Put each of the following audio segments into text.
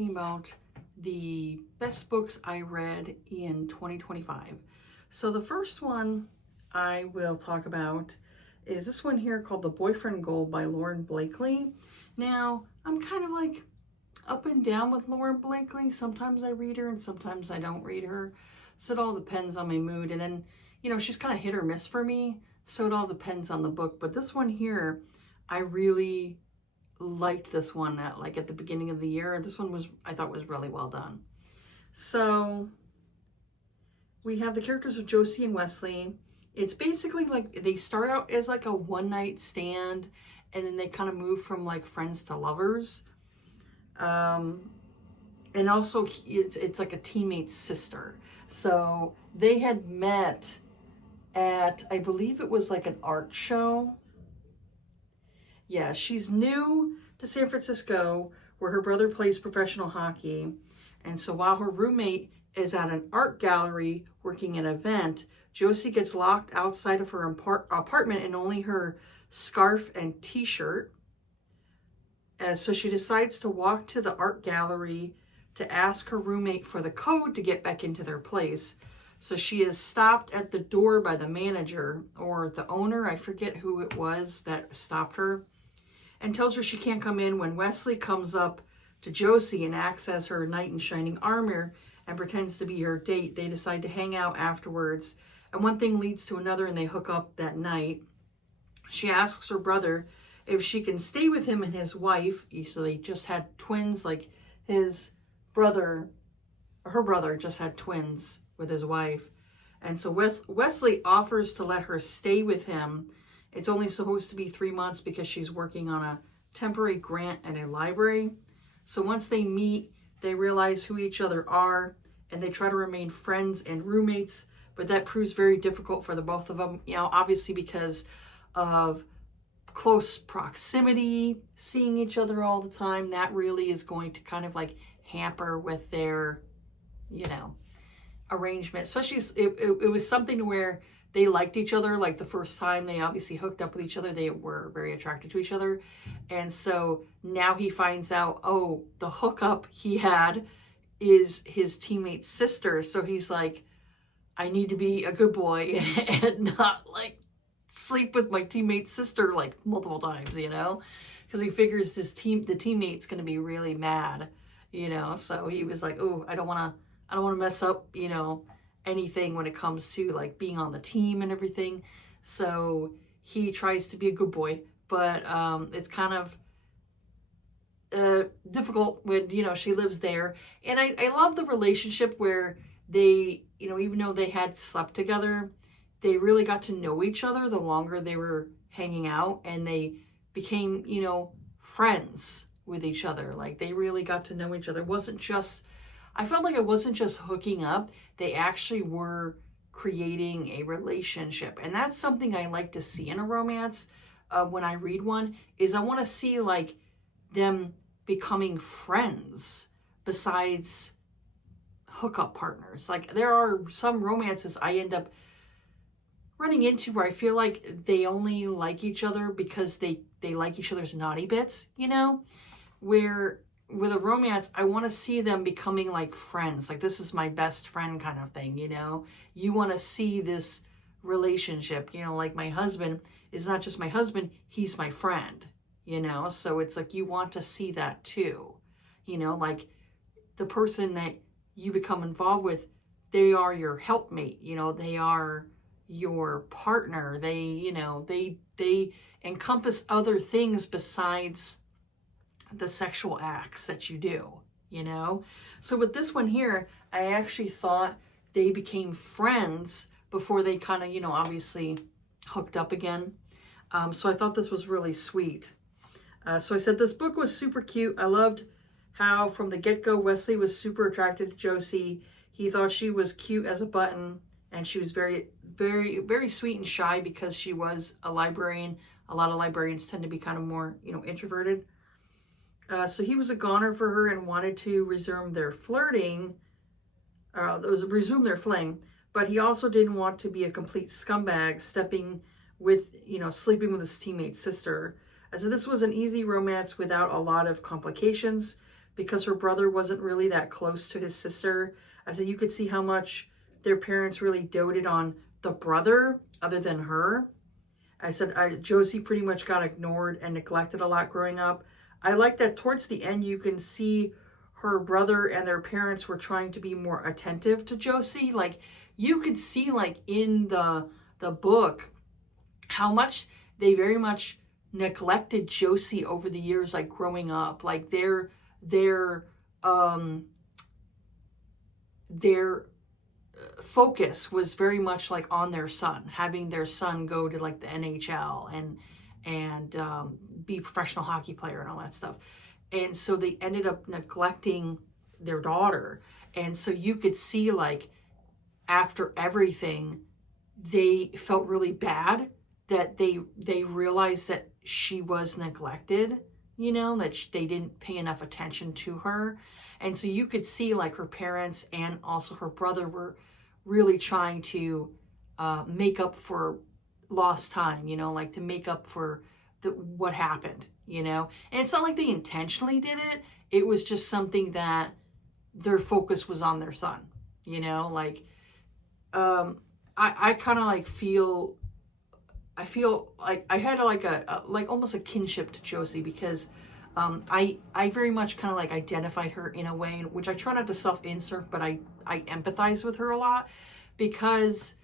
talking about the best books I read in 2025. So the first one I will talk about is this one here called The Boyfriend Goal by Lauren Blakely. Now, I'm kind of like up and down with Lauren Blakely. Sometimes I read her and sometimes I don't read her. So it all depends on my mood. And then, she's kind of hit or miss for me. So it all depends on the book. But this one here, I really liked this one at the beginning of the year. This one I thought was really well done. So we have the characters of Josie and Wesley. It's basically like they start out as like a one night stand and then they kind of move from like friends to lovers. And also it's like a teammate's sister. So they had met at, I believe it was like an art show. Yeah, she's new to San Francisco where her brother plays professional hockey. And so while her roommate is at an art gallery working an event, Josie gets locked outside of her apartment in only her scarf and t-shirt. So she decides to walk to the art gallery to ask her roommate for the code to get back into their place. So she is stopped at the door by the manager or the owner, I forget who it was that stopped her, and tells her she can't come in. When Wesley comes up to Josie and acts as her knight in shining armor and pretends to be her date, they decide to hang out afterwards. And one thing leads to another and they hook up that night. She asks her brother if she can stay with him and his wife. So they just had twins, like her brother just had twins with his wife. And so Wesley offers to let her stay with him. It's only supposed to be 3 months because she's working on a temporary grant at a library. So once they meet, they realize who each other are and they try to remain friends and roommates, but that proves very difficult for the both of them, obviously because of close proximity, seeing each other all the time. That really is going to kind of like hamper with their, arrangement. Especially it was something to where they liked each other. Like the first time they obviously hooked up with each other, they were very attracted to each other. And so now he finds out, oh, the hookup he had is his teammate's sister. So he's like, I need to be a good boy and not like sleep with my teammate's sister like multiple times, because he figures the teammate's going to be really mad, so he was like, oh, I don't want to mess up, anything when it comes to like being on the team and everything. So he tries to be a good boy, but it's kind of difficult when, she lives there. And I love the relationship where they, even though they had slept together, they really got to know each other the longer they were hanging out, and they became, friends with each other. Like they really got to know each other. I felt like it wasn't just hooking up. They actually were creating a relationship. And that's something I like to see in a romance when I read one, is I want to see like them becoming friends besides hookup partners. Like there are some romances I end up running into where I feel like they only like each other because they like each other's naughty bits, where with a romance, I want to see them becoming like friends. Like this is my best friend kind of thing, you want to see this relationship, like my husband is not just my husband, he's my friend, so it's like, you want to see that too, like the person that you become involved with, they are your helpmate, they are your partner. They encompass other things besides the sexual acts that you do, So with this one here, I actually thought they became friends before they kind of, obviously hooked up again. So I thought this was really sweet. So I said this book was super cute. I loved how from the get-go, Wesley was super attracted to Josie. He thought she was cute as a button, and she was very, very, very sweet and shy because she was a librarian. A lot of librarians tend to be kind of more, introverted. So he was a goner for her and wanted to resume their fling, but he also didn't want to be a complete scumbag, sleeping with his teammate's sister. So this was an easy romance without a lot of complications. because her brother wasn't really that close to his sister. I said you could see how much their parents really doted on the brother other than her. I said Josie pretty much got ignored and neglected a lot growing up. I like that towards the end you can see her brother and their parents were trying to be more attentive to Josie. Like you could see like in the book how much they very much neglected Josie over the years, like growing up. Like their focus was very much like on their son, having their son go to like the NHL and be a professional hockey player and all that stuff. And so they ended up neglecting their daughter. And so you could see like after everything, they felt really bad that they realized that she was neglected, you know, that they didn't pay enough attention to her. And so you could see like her parents and also her brother were really trying to make up for lost time, you know, like to make up for what happened, you know. And it's not like they intentionally did it. It was just something that their focus was on their son, you know, like I kind of like I feel like I had like a like almost a kinship to Josie because I very much kind of like identified her in a way, which I try not to self-insert, but I empathize with her a lot because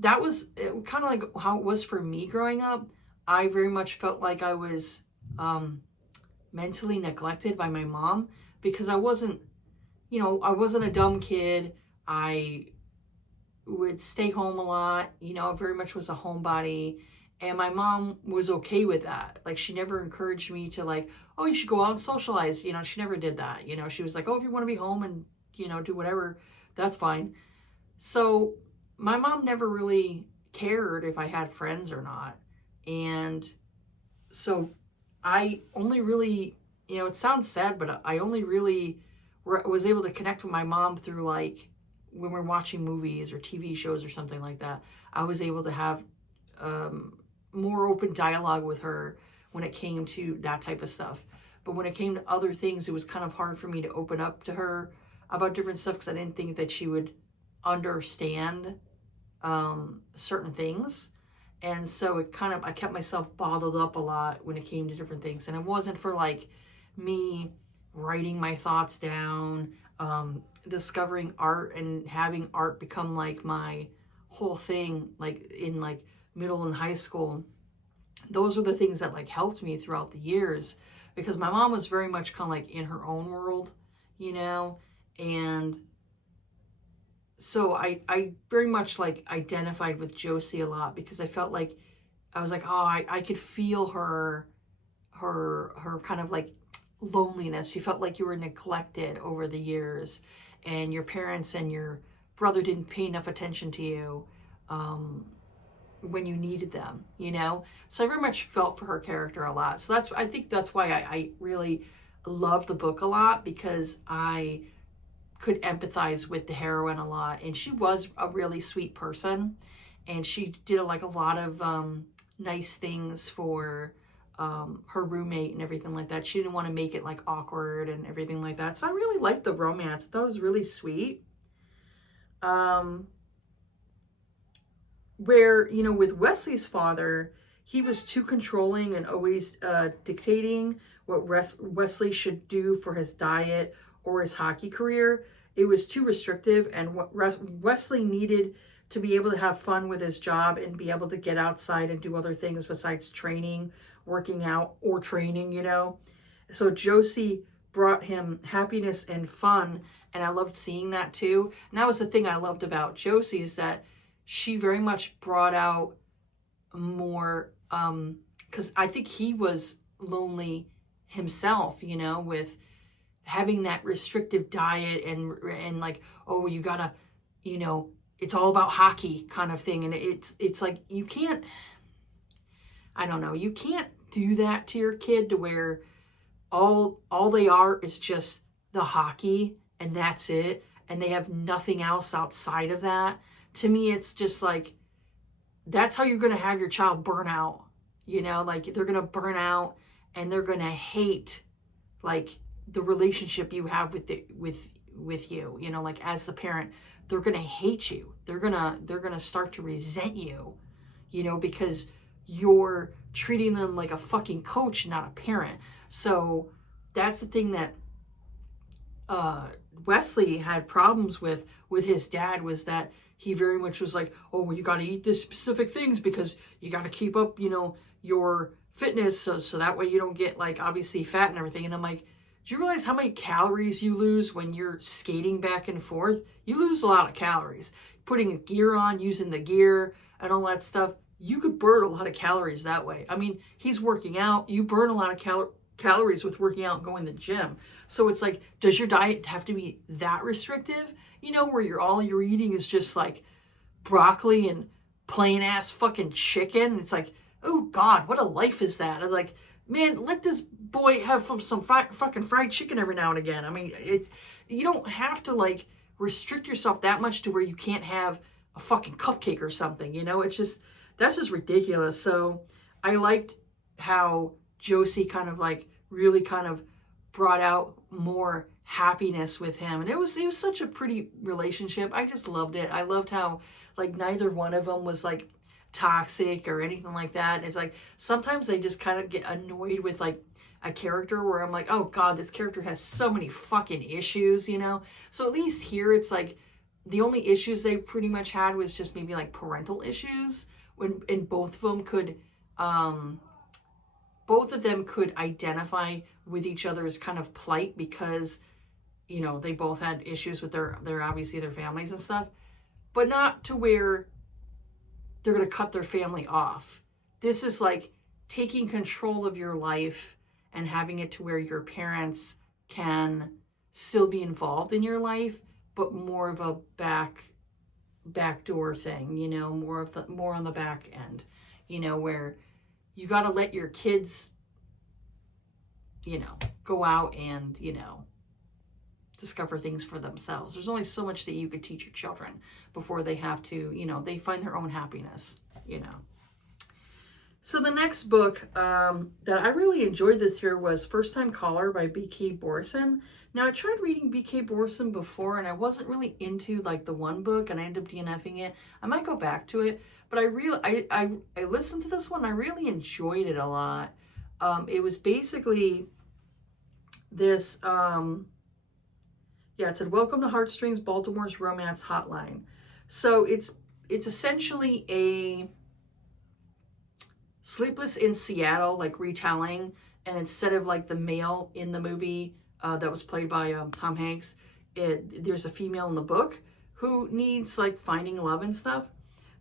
that was kind of like how it was for me growing up. I very much felt like I was mentally neglected by my mom because I wasn't, you know, I wasn't a dumb kid. I would stay home a lot, you know, very much was a homebody. And my mom was okay with that. Like, she never encouraged me to like, oh, you should go out and socialize. You know, she never did that. You know, she was like, oh, if you want to be home and, you know, do whatever, that's fine. So my mom never really cared if I had friends or not. And so I only really, you know, it sounds sad, but I only really was able to connect with my mom through like when we're watching movies or TV shows or something like that. I was able to have more open dialogue with her when it came to that type of stuff. But when it came to other things, it was kind of hard for me to open up to her about different stuff because I didn't think that she would understand certain things. And so it kind of, I kept myself bottled up a lot when it came to different things. And it wasn't for like me writing my thoughts down, discovering art and having art become like my whole thing, like in like middle and high school. Those were the things that like helped me throughout the years because my mom was very much kind of like in her own world, you know. And so I very much like identified with Josie a lot because I felt like I was like, oh, I could feel her kind of like loneliness. You felt like you were neglected over the years and your parents and your brother didn't pay enough attention to you when you needed them, you know? So I very much felt for her character a lot. So I think that's why I really love the book a lot because I could empathize with the heroine a lot. And she was a really sweet person. And she did like a lot of nice things for her roommate and everything like that. She didn't want to make it like awkward and everything like that. So I really liked the romance. I thought it was really sweet. Where, you know, with Wesley's father, he was too controlling and always dictating what Wesley should do for his diet or his hockey career. It was too restrictive, and what Wesley needed to be able to have fun with his job and be able to get outside and do other things besides training, working out, or training, you know. So Josie brought him happiness and fun, and I loved seeing that too. And that was the thing I loved about Josie, is that she very much brought out more, because I think he was lonely himself, you know, with having that restrictive diet and like, oh, you gotta, you know, it's all about hockey kind of thing. And it's like, you can't, I don't know, you can't do that to your kid to where all they are is just the hockey and that's it. And they have nothing else outside of that. To me, it's just like, that's how you're going to have your child burn out, you know, like they're going to burn out and they're going to hate like the relationship you have with you, you know, like as the parent, they're going to hate you. They're going to start to resent you, you know, because you're treating them like a fucking coach, not a parent. So that's the thing that Wesley had problems with his dad, was that he very much was like, oh, well, you got to eat this specific things because you got to keep up, you know, your fitness, so that way you don't get like obviously fat and everything. And I'm like, do you realize how many calories you lose when you're skating back and forth? You lose a lot of calories. Putting a gear on, using the gear and all that stuff, you could burn a lot of calories that way. I mean, he's working out. You burn a lot of calories with working out and going to the gym. So it's like, does your diet have to be that restrictive? You know, where all you're eating is just like broccoli and plain ass fucking chicken. It's like, oh God, what a life is that? I was like, man, let this boy have some fucking fried chicken every now and again. I mean, you don't have to like restrict yourself that much to where you can't have a fucking cupcake or something, you know? It's just, that's just ridiculous. So I liked how Josie kind of like really kind of brought out more happiness with him. And it was such a pretty relationship. I just loved it. I loved how like neither one of them was like toxic or anything like that. And it's like sometimes I just kind of get annoyed with like a character where I'm like, oh God, this character has so many fucking issues, you know? So at least here it's like the only issues they pretty much had was just maybe like parental issues, and both of them could identify with each other's kind of plight because, you know, they both had issues with their obviously their families and stuff, but not to where they're going to cut their family off. This is like taking control of your life and having it to where your parents can still be involved in your life, but more of a backdoor thing, you know, more on the back end, you know, where you got to let your kids, you know, go out and, you know, discover things for themselves. There's only so much that you could teach your children before they have to, you know, they find their own happiness, you know. So the next book that I really enjoyed this year was First Time Caller by B.K. Borson. Now I tried reading B.K. Borson before and I wasn't really into like the one book and I ended up DNFing it. I might go back to it, but I listened to this one. I really enjoyed it a lot. It was basically this, it said, welcome to Heartstrings, Baltimore's Romance Hotline. So it's essentially a Sleepless in Seattle, like retelling. And instead of like the male in the movie that was played by Tom Hanks, there's a female in the book who needs like finding love and stuff.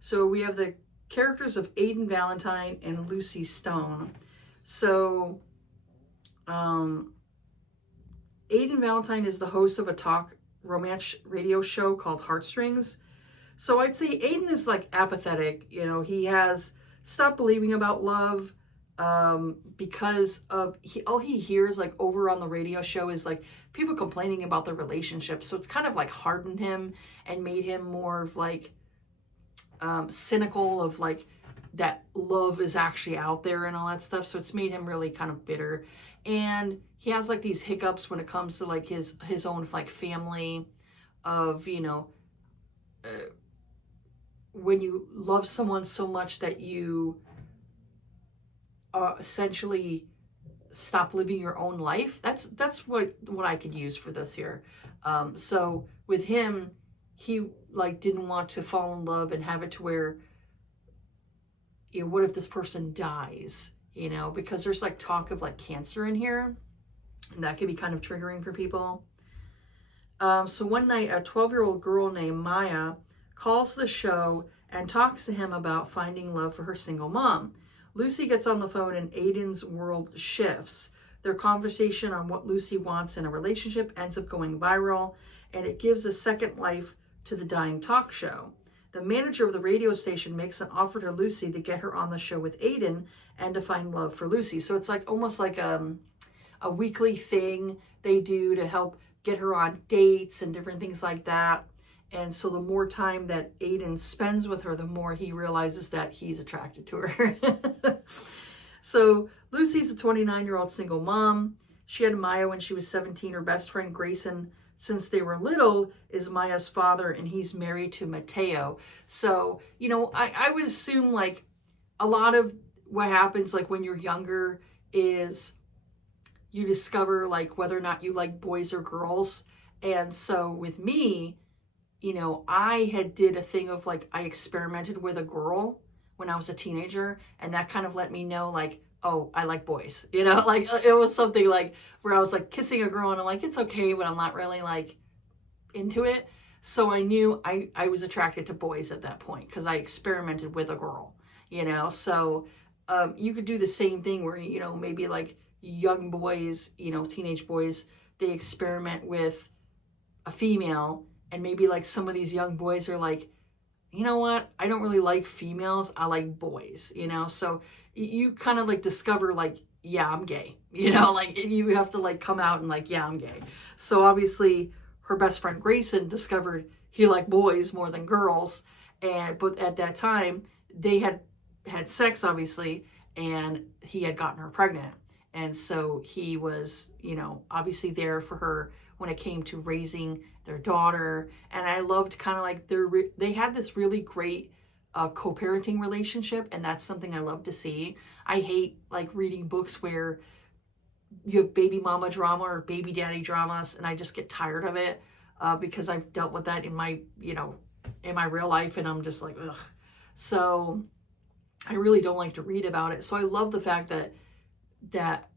So we have the characters of Aiden Valentine and Lucy Stone. So Aiden Valentine is the host of a talk romance radio show called Heartstrings. So I'd say Aiden is like apathetic. You know, he has stopped believing about love because of all he hears like over on the radio show is like people complaining about their relationship. So it's kind of like hardened him and made him more of like cynical of like that love is actually out there and all that stuff. So it's made him really kind of bitter. And he has like these hiccups when it comes to like his own like family of, you know, when you love someone so much that you essentially stop living your own life. That's what I could use for this here. So with him, he like didn't want to fall in love and have it to where, you know, what if this person dies, you know, because there's like talk of like cancer in here and that could be kind of triggering for people. So one night a 12-year-old girl named Maya calls the show and talks to him about finding love for her single mom. Lucy gets on the phone and Aiden's world shifts. Their conversation on what Lucy wants in a relationship ends up going viral, and it gives a second life to the dying talk show. The manager of the radio station makes an offer to Lucy to get her on the show with Aiden and to find love for Lucy. So it's like almost like a weekly thing they do to help get her on dates and different things like that. And so the more time that Aiden spends with her, the more he realizes that he's attracted to her. So Lucy's a 29-year-old single mom. She had Maya when she was 17. Her best friend Grayson, since they were little, is Maya's father, and he's married to Mateo. So, you know, I would assume like a lot of what happens like when you're younger is you discover like whether or not you like boys or girls. And so with me, you know, I had did a thing of like I experimented with a girl when I was a teenager, and that kind of let me know like, oh, I like boys, you know, like it was something like where I was like kissing a girl and I'm like, it's okay, but I'm not really like into it. So I knew I was attracted to boys at that point because I experimented with a girl, you know. So you could do the same thing where, you know, maybe like young boys, you know, teenage boys, they experiment with a female, and maybe like some of these young boys are like, you know what, I don't really like females, I like boys, you know. So you kind of like discover like, yeah, I'm gay, you know, like you have to like come out and like, yeah, I'm gay. So obviously her best friend Grayson discovered he liked boys more than girls, and but at that time they had sex obviously, and he had gotten her pregnant, and so he was, you know, obviously there for her when it came to raising their daughter. And I loved kind of like they had this really great co-parenting relationship, and that's something I love to see. I hate like reading books where you have baby mama drama or baby daddy dramas, and I just get tired of it because I've dealt with that in my, you know, in my real life, and I'm just like, ugh. So I really don't like to read about it. So I love the fact that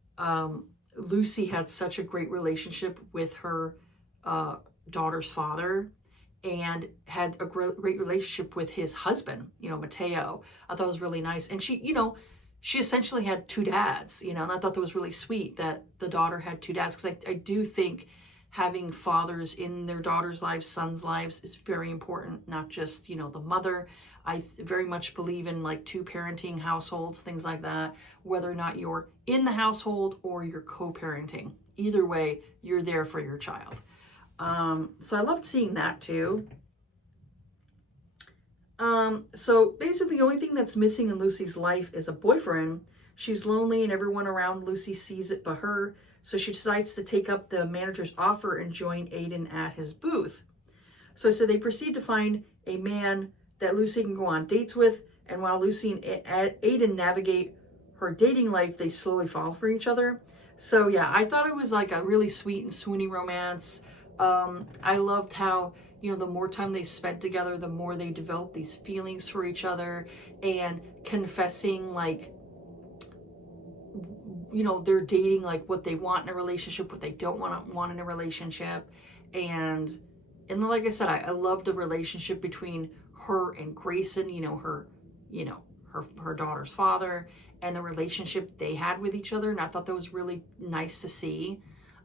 Lucy had such a great relationship with her daughter's father, and had a great relationship with his husband, you know, Mateo. I thought it was really nice. And she, you know, she essentially had two dads, you know, and I thought that was really sweet that the daughter had two dads, because I do think having fathers in their daughters' lives, sons' lives is very important, not just, you know, the mother. I very much believe in like two parenting households, things like that, whether or not you're in the household or you're co-parenting. Either way, you're there for your child. So I loved seeing that too. So basically the only thing that's missing in Lucy's life is a boyfriend. She's lonely and everyone around Lucy sees it but her. So she decides to take up the manager's offer and join Aiden at his booth. So they proceed to find a man that Lucy can go on dates with. And while Lucy and Aiden navigate her dating life, they slowly fall for each other. So yeah, I thought it was like a really sweet and swoony romance. I loved how, you know, the more time they spent together, the more they developed these feelings for each other, and confessing like, you know, they're dating like what they want in a relationship, what they don't want in a relationship. And then, like I said, I loved the relationship between her and Grayson, you know, her daughter's father, and the relationship they had with each other. And I thought that was really nice to see.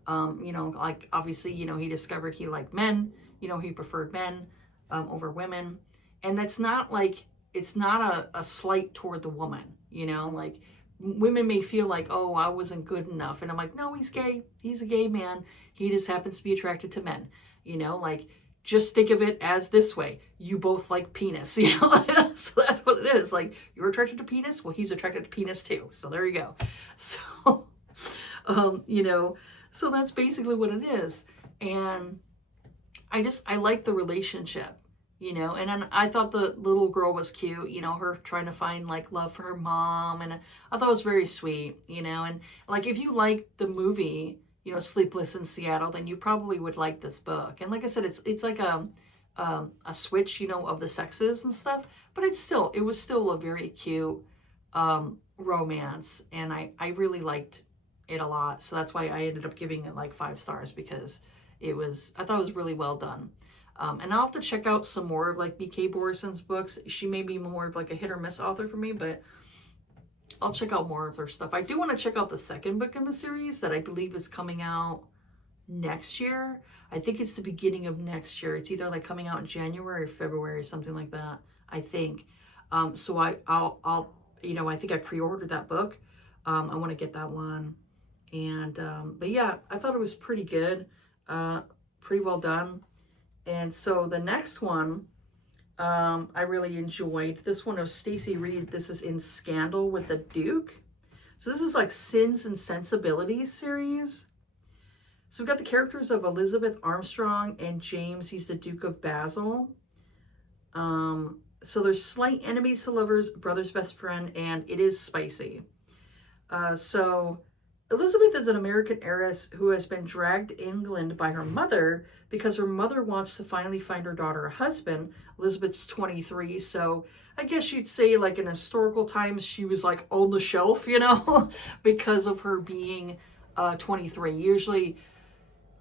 You know, like obviously, you know, he discovered he liked men, you know, he preferred men over women. And that's not like, it's not a slight toward the woman, you know, like women may feel like, oh, I wasn't good enough. And I'm like, no, he's gay. He's a gay man. He just happens to be attracted to men, you know, like just think of it as this way. You both like penis, you know, so that's what it is. Like, you're attracted to penis. Well, he's attracted to penis too. So there you go. So, you know, so that's basically what it is. And I like the relationship, you know, and then I thought the little girl was cute, you know, her trying to find like love for her mom. And I thought it was very sweet, you know, and like, if you like the movie, you know, Sleepless in Seattle, then you probably would like this book. And like I said, it's like a switch, you know, of the sexes and stuff, but it was still a very cute romance. And I really liked it a lot. So that's why I ended up giving it like 5 stars, because I thought it was really well done. And I'll have to check out some more of like B.K. Borison's books. She may be more of like a hit or miss author for me, but I'll check out more of her stuff. I do want to check out the second book in the series that I believe is coming out next year. I think it's the beginning of next year. It's either like coming out in January or February or something like that, I think. So I'll you know, I think I pre-ordered that book. I want to get that one. And, but yeah, I thought it was pretty good, pretty well done. And so the next one, I really enjoyed. This one of Stacey Reed. This is In Scandal with the Duke. So this is like Sins and Sensibilities series. So we've got the characters of Elizabeth Armstrong and James. He's the Duke of Basil. So there's slight enemies to lovers, brother's best friend, and it is spicy. So Elizabeth is an American heiress who has been dragged to England by her mother because her mother wants to finally find her daughter a husband. Elizabeth's 23, so I guess you'd say like in historical times she was like on the shelf, you know, because of her being 23. Usually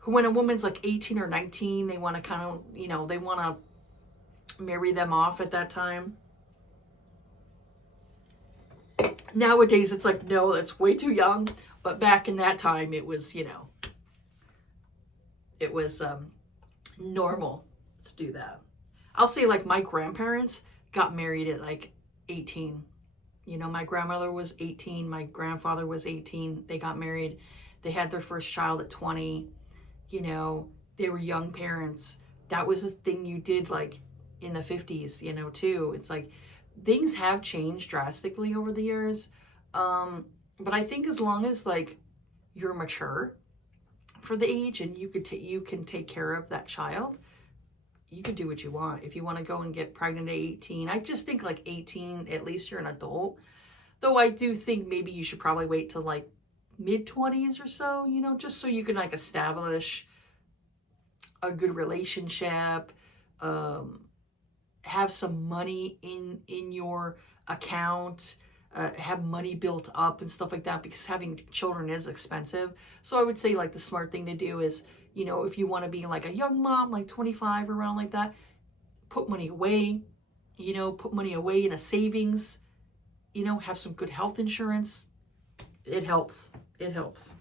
when a woman's like 18 or 19, they want to kind of, you know, they want to marry them off at that time. Nowadays it's like, no, that's way too young. But back in that time it was, you know, it was normal to do that. I'll say like my grandparents got married at like 18. You know, my grandmother was 18, my grandfather was 18. They got married. They had their first child at 20. You know, they were young parents. That was a thing you did like in the 50s, you know, too. It's like things have changed drastically over the years. But I think as long as like you're mature for the age and you can take care of that child, you can do what you want. If you want to go and get pregnant at 18, I just think like 18, at least you're an adult. Though I do think maybe you should probably wait till like mid-20s or so, you know, just so you can like establish a good relationship, have some money in your account, have money built up and stuff like that, because having children is expensive. So I would say like the smart thing to do is, you know, if you want to be like a young mom, like 25, around like that, put money away, you know, put money away in a savings, you know, have some good health insurance. It helps. It helps.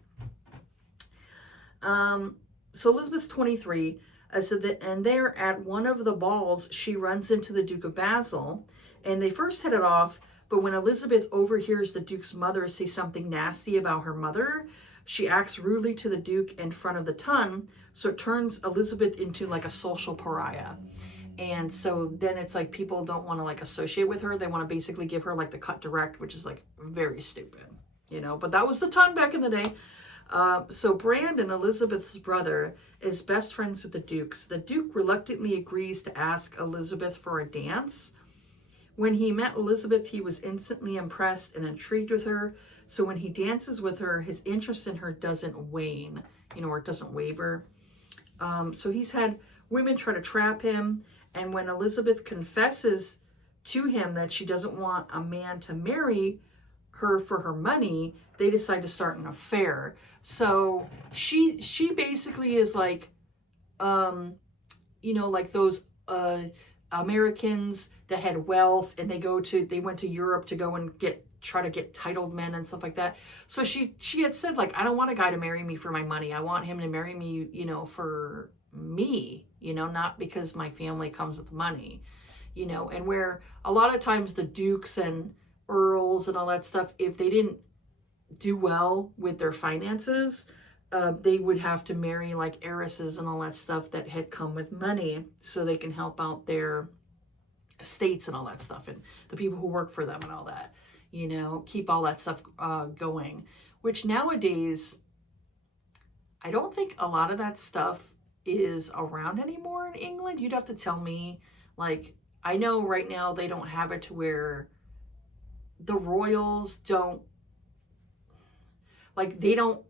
So Elizabeth's 23. And they're at one of the balls, she runs into the Duke of Basil, and they first hit it off. But when Elizabeth overhears the Duke's mother say something nasty about her mother, she acts rudely to the Duke in front of the ton. So it turns Elizabeth into like a social pariah. And so then it's like people don't want to like associate with her. They want to basically give her like the cut direct, which is like very stupid, you know. But that was the ton back in the day. So Brandon, Elizabeth's brother, is best friends with the Dukes. The Duke reluctantly agrees to ask Elizabeth for a dance. When he met Elizabeth, he was instantly impressed and intrigued with her. So when he dances with her, his interest in her doesn't wane, you know, or it doesn't waver. So he's had women try to trap him. And when Elizabeth confesses to him that she doesn't want a man to marry her for her money, they decide to start an affair. So she basically is like, you know, like those Americans that had wealth and they went to Europe to go and try to get titled men and stuff like that. So she had said like, I don't want a guy to marry me for my money. I want him to marry me, you know, for me, you know, not because my family comes with money, you know. And where a lot of times the dukes and earls and all that stuff, if they didn't do well with their finances, they would have to marry like heiresses and all that stuff that had come with money so they can help out their estates and all that stuff, and the people who work for them and all that, you know, keep all that stuff going, which nowadays I don't think a lot of that stuff is around anymore in England. You'd have to tell me. Like, I know right now they don't have it to where the royals don't, like, they don't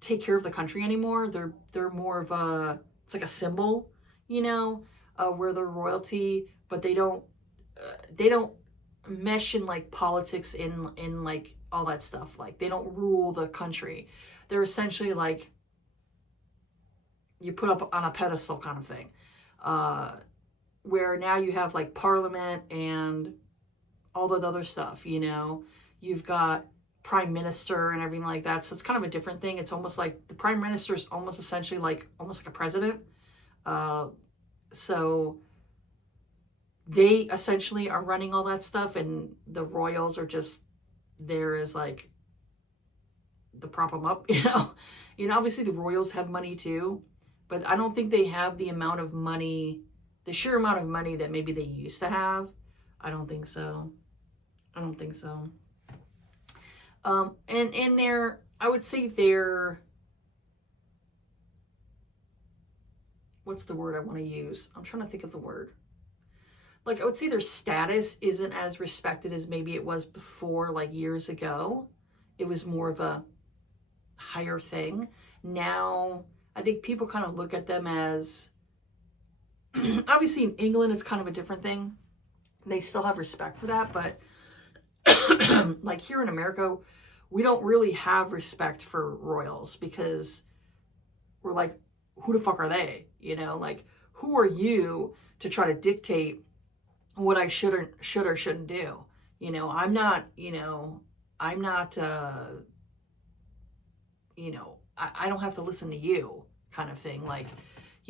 take care of the country anymore. They're more of a, it's like a symbol, you know, where they're royalty, but they don't mesh in like politics in like all that stuff. Like, they don't rule the country. They're essentially like, you put up on a pedestal kind of thing, where now you have like parliament and all that other stuff, you know. You've got prime minister and everything like that. So it's kind of a different thing. It's almost like the prime minister is almost essentially like almost like a president. So they essentially are running all that stuff, and the royals are just there as like the prop them up, you know. You know, obviously the royals have money too, but I don't think they have the amount of money, the sheer amount of money that maybe they used to have. I don't think so. I don't think so. And they're, I would say they're what's the word I want to use? I'm trying to think of the word. Like, I would say their status isn't as respected as maybe it was before, like years ago. It was more of a higher thing. Now, I think people kind of look at them as, obviously in England, it's kind of a different thing. They still have respect for that, but like here in America, we don't really have respect for royals because we're like, who the fuck are they? You know, like, who are you to try to dictate what I should or shouldn't do? You know, I'm not, I don't have to listen to you kind of thing. Like,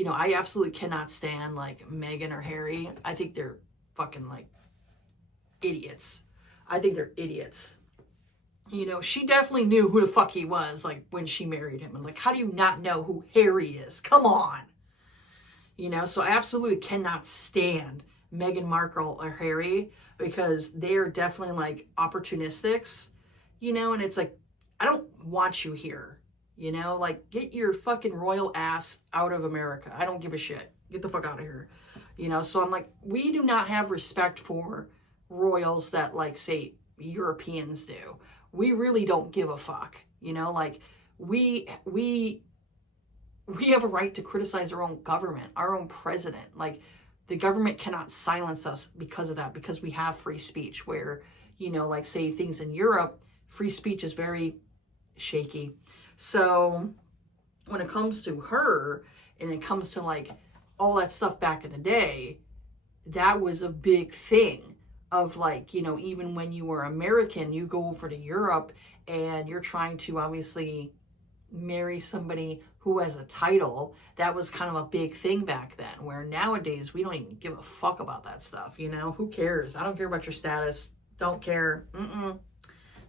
I absolutely cannot stand like Meghan or Harry. I think they're fucking like idiots. I think they're idiots. She definitely knew who the fuck he was, like, when she married him. And, like, how do you not know who Harry is? Come on. So I absolutely cannot stand Meghan Markle or Harry because they're definitely, like, opportunistics, and it's like, I don't want you here, like, get your fucking royal ass out of America. I don't give a shit. Get the fuck out of here. So I'm like, we do not have respect for royals that, like, say, Europeans do. We really don't give a fuck, like we have a right to criticize our own government, our own president. Like, the government cannot silence us because of that, because we have free speech where, like, say things in Europe, free speech is very shaky. So when it comes to her and it comes to like all that stuff back in the day, that was a big thing. Of like, even when you were American, you go over to Europe and you're trying to obviously marry somebody who has a title. That was kind of a big thing back then, where nowadays we don't even give a fuck about that stuff. Who cares? I don't care about your status. Don't care.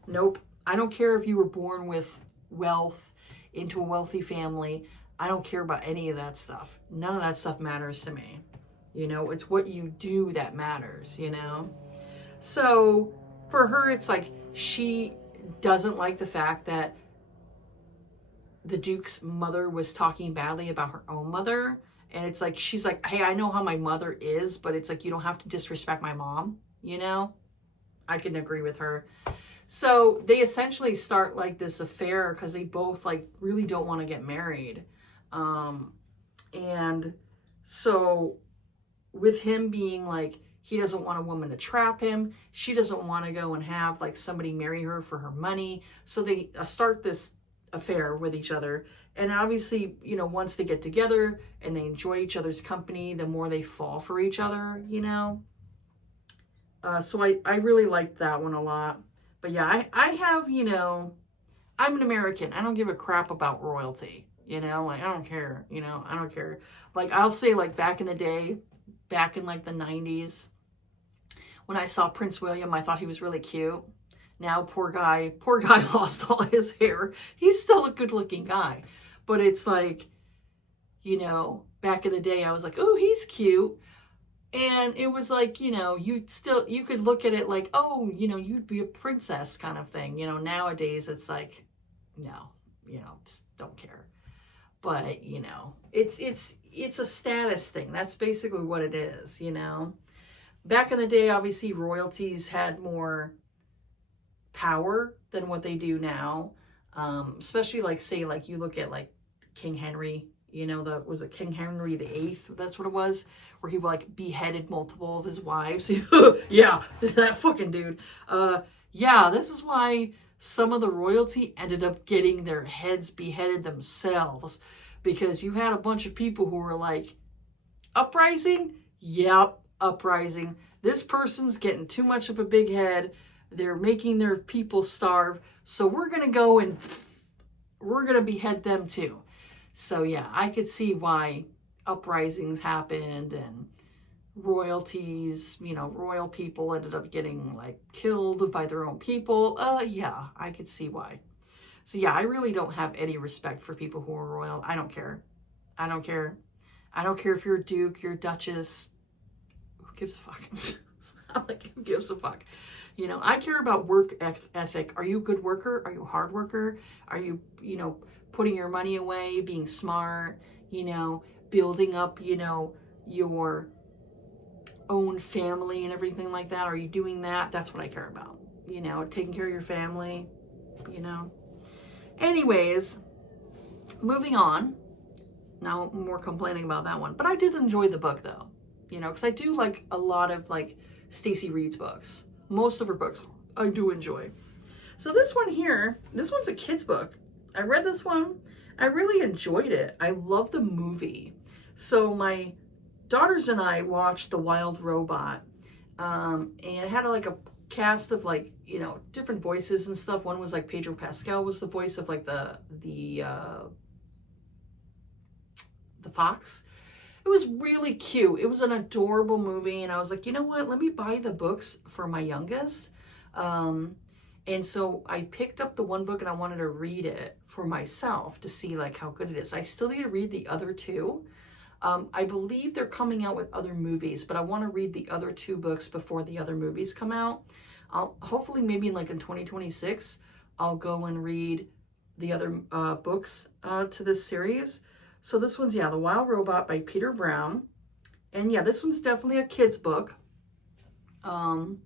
Nope. I don't care if you were born with wealth into a wealthy family. I don't care about any of that stuff. None of that stuff matters to me. It's what you do that matters, So for her, it's like she doesn't like the fact that the Duke's mother was talking badly about her own mother. And it's like, she's like, hey, I know how my mother is, but it's like, you don't have to disrespect my mom, I can agree with her. So they essentially start like this affair because they both like really don't want to get married. And so with him being like, he doesn't want a woman to trap him. She doesn't want to go and have like somebody marry her for her money. So they start this affair with each other. And obviously, once they get together and they enjoy each other's company, the more they fall for each other, So I really liked that one a lot. But yeah, I have, I'm an American. I don't give a crap about royalty, like, I don't care, I don't care. Like, I'll say like back in the day, back in like the 90s, when I saw Prince William, I thought he was really cute. Now, poor guy lost all his hair. He's still a good looking guy. But it's like, back in the day, I was like, oh, he's cute. And it was like, you could look at it like, oh, you'd be a princess kind of thing. Nowadays it's like, no, just don't care. But, it's a status thing. That's basically what it is, Back in the day, obviously, royalties had more power than what they do now. Especially, like, say, like, you look at, like, King Henry, was it King Henry VIII? That's what it was, where he, like, beheaded multiple of his wives. Yeah, that fucking dude. Yeah, this is why some of the royalty ended up getting their heads beheaded themselves. Because you had a bunch of people who were like, uprising? Yep, uprising. This person's getting too much of a big head. They're making their people starve. So we're going to go and we're going to behead them too. So yeah, I could see why uprisings happened and royalties, royal people ended up getting like killed by their own people. Yeah, I could see why. So yeah, I really don't have any respect for people who are royal. I don't care. I don't care. I don't care if you're a duke, you're a duchess. Who gives a fuck? I'm like, who gives a fuck? I care about work ethic. Are you a good worker? Are you a hard worker? Are you, putting your money away, being smart, building up, you know, your own family and everything like that? Are you doing that? That's what I care about. You know, taking care of your family, you know. Anyways, moving on. Now, more complaining about that one. But I did enjoy the book, though. You know, because I do like a lot of, like, Stacey Reed's books. Most of her books I do enjoy. So this one here, this one's a kid's book. I read this one. I really enjoyed it. I love the movie. So my daughters and I watched The Wild Robot. And it had like a cast of, like, you know, different voices and stuff. One was like Pedro Pascal was the voice of like the fox. It was really cute. It was an adorable movie, and I was like, you know what? Let me buy the books for my youngest. And so I picked up the one book and I wanted to read it for myself to see like how good it is. I still need to read the other two. I believe they're coming out with other movies, but I want to read the other two books before the other movies come out. I'll hopefully maybe in 2026, I'll go and read the other books to this series. So this one's, yeah, The Wild Robot by Peter Brown. And yeah, this one's definitely a kid's book. I'd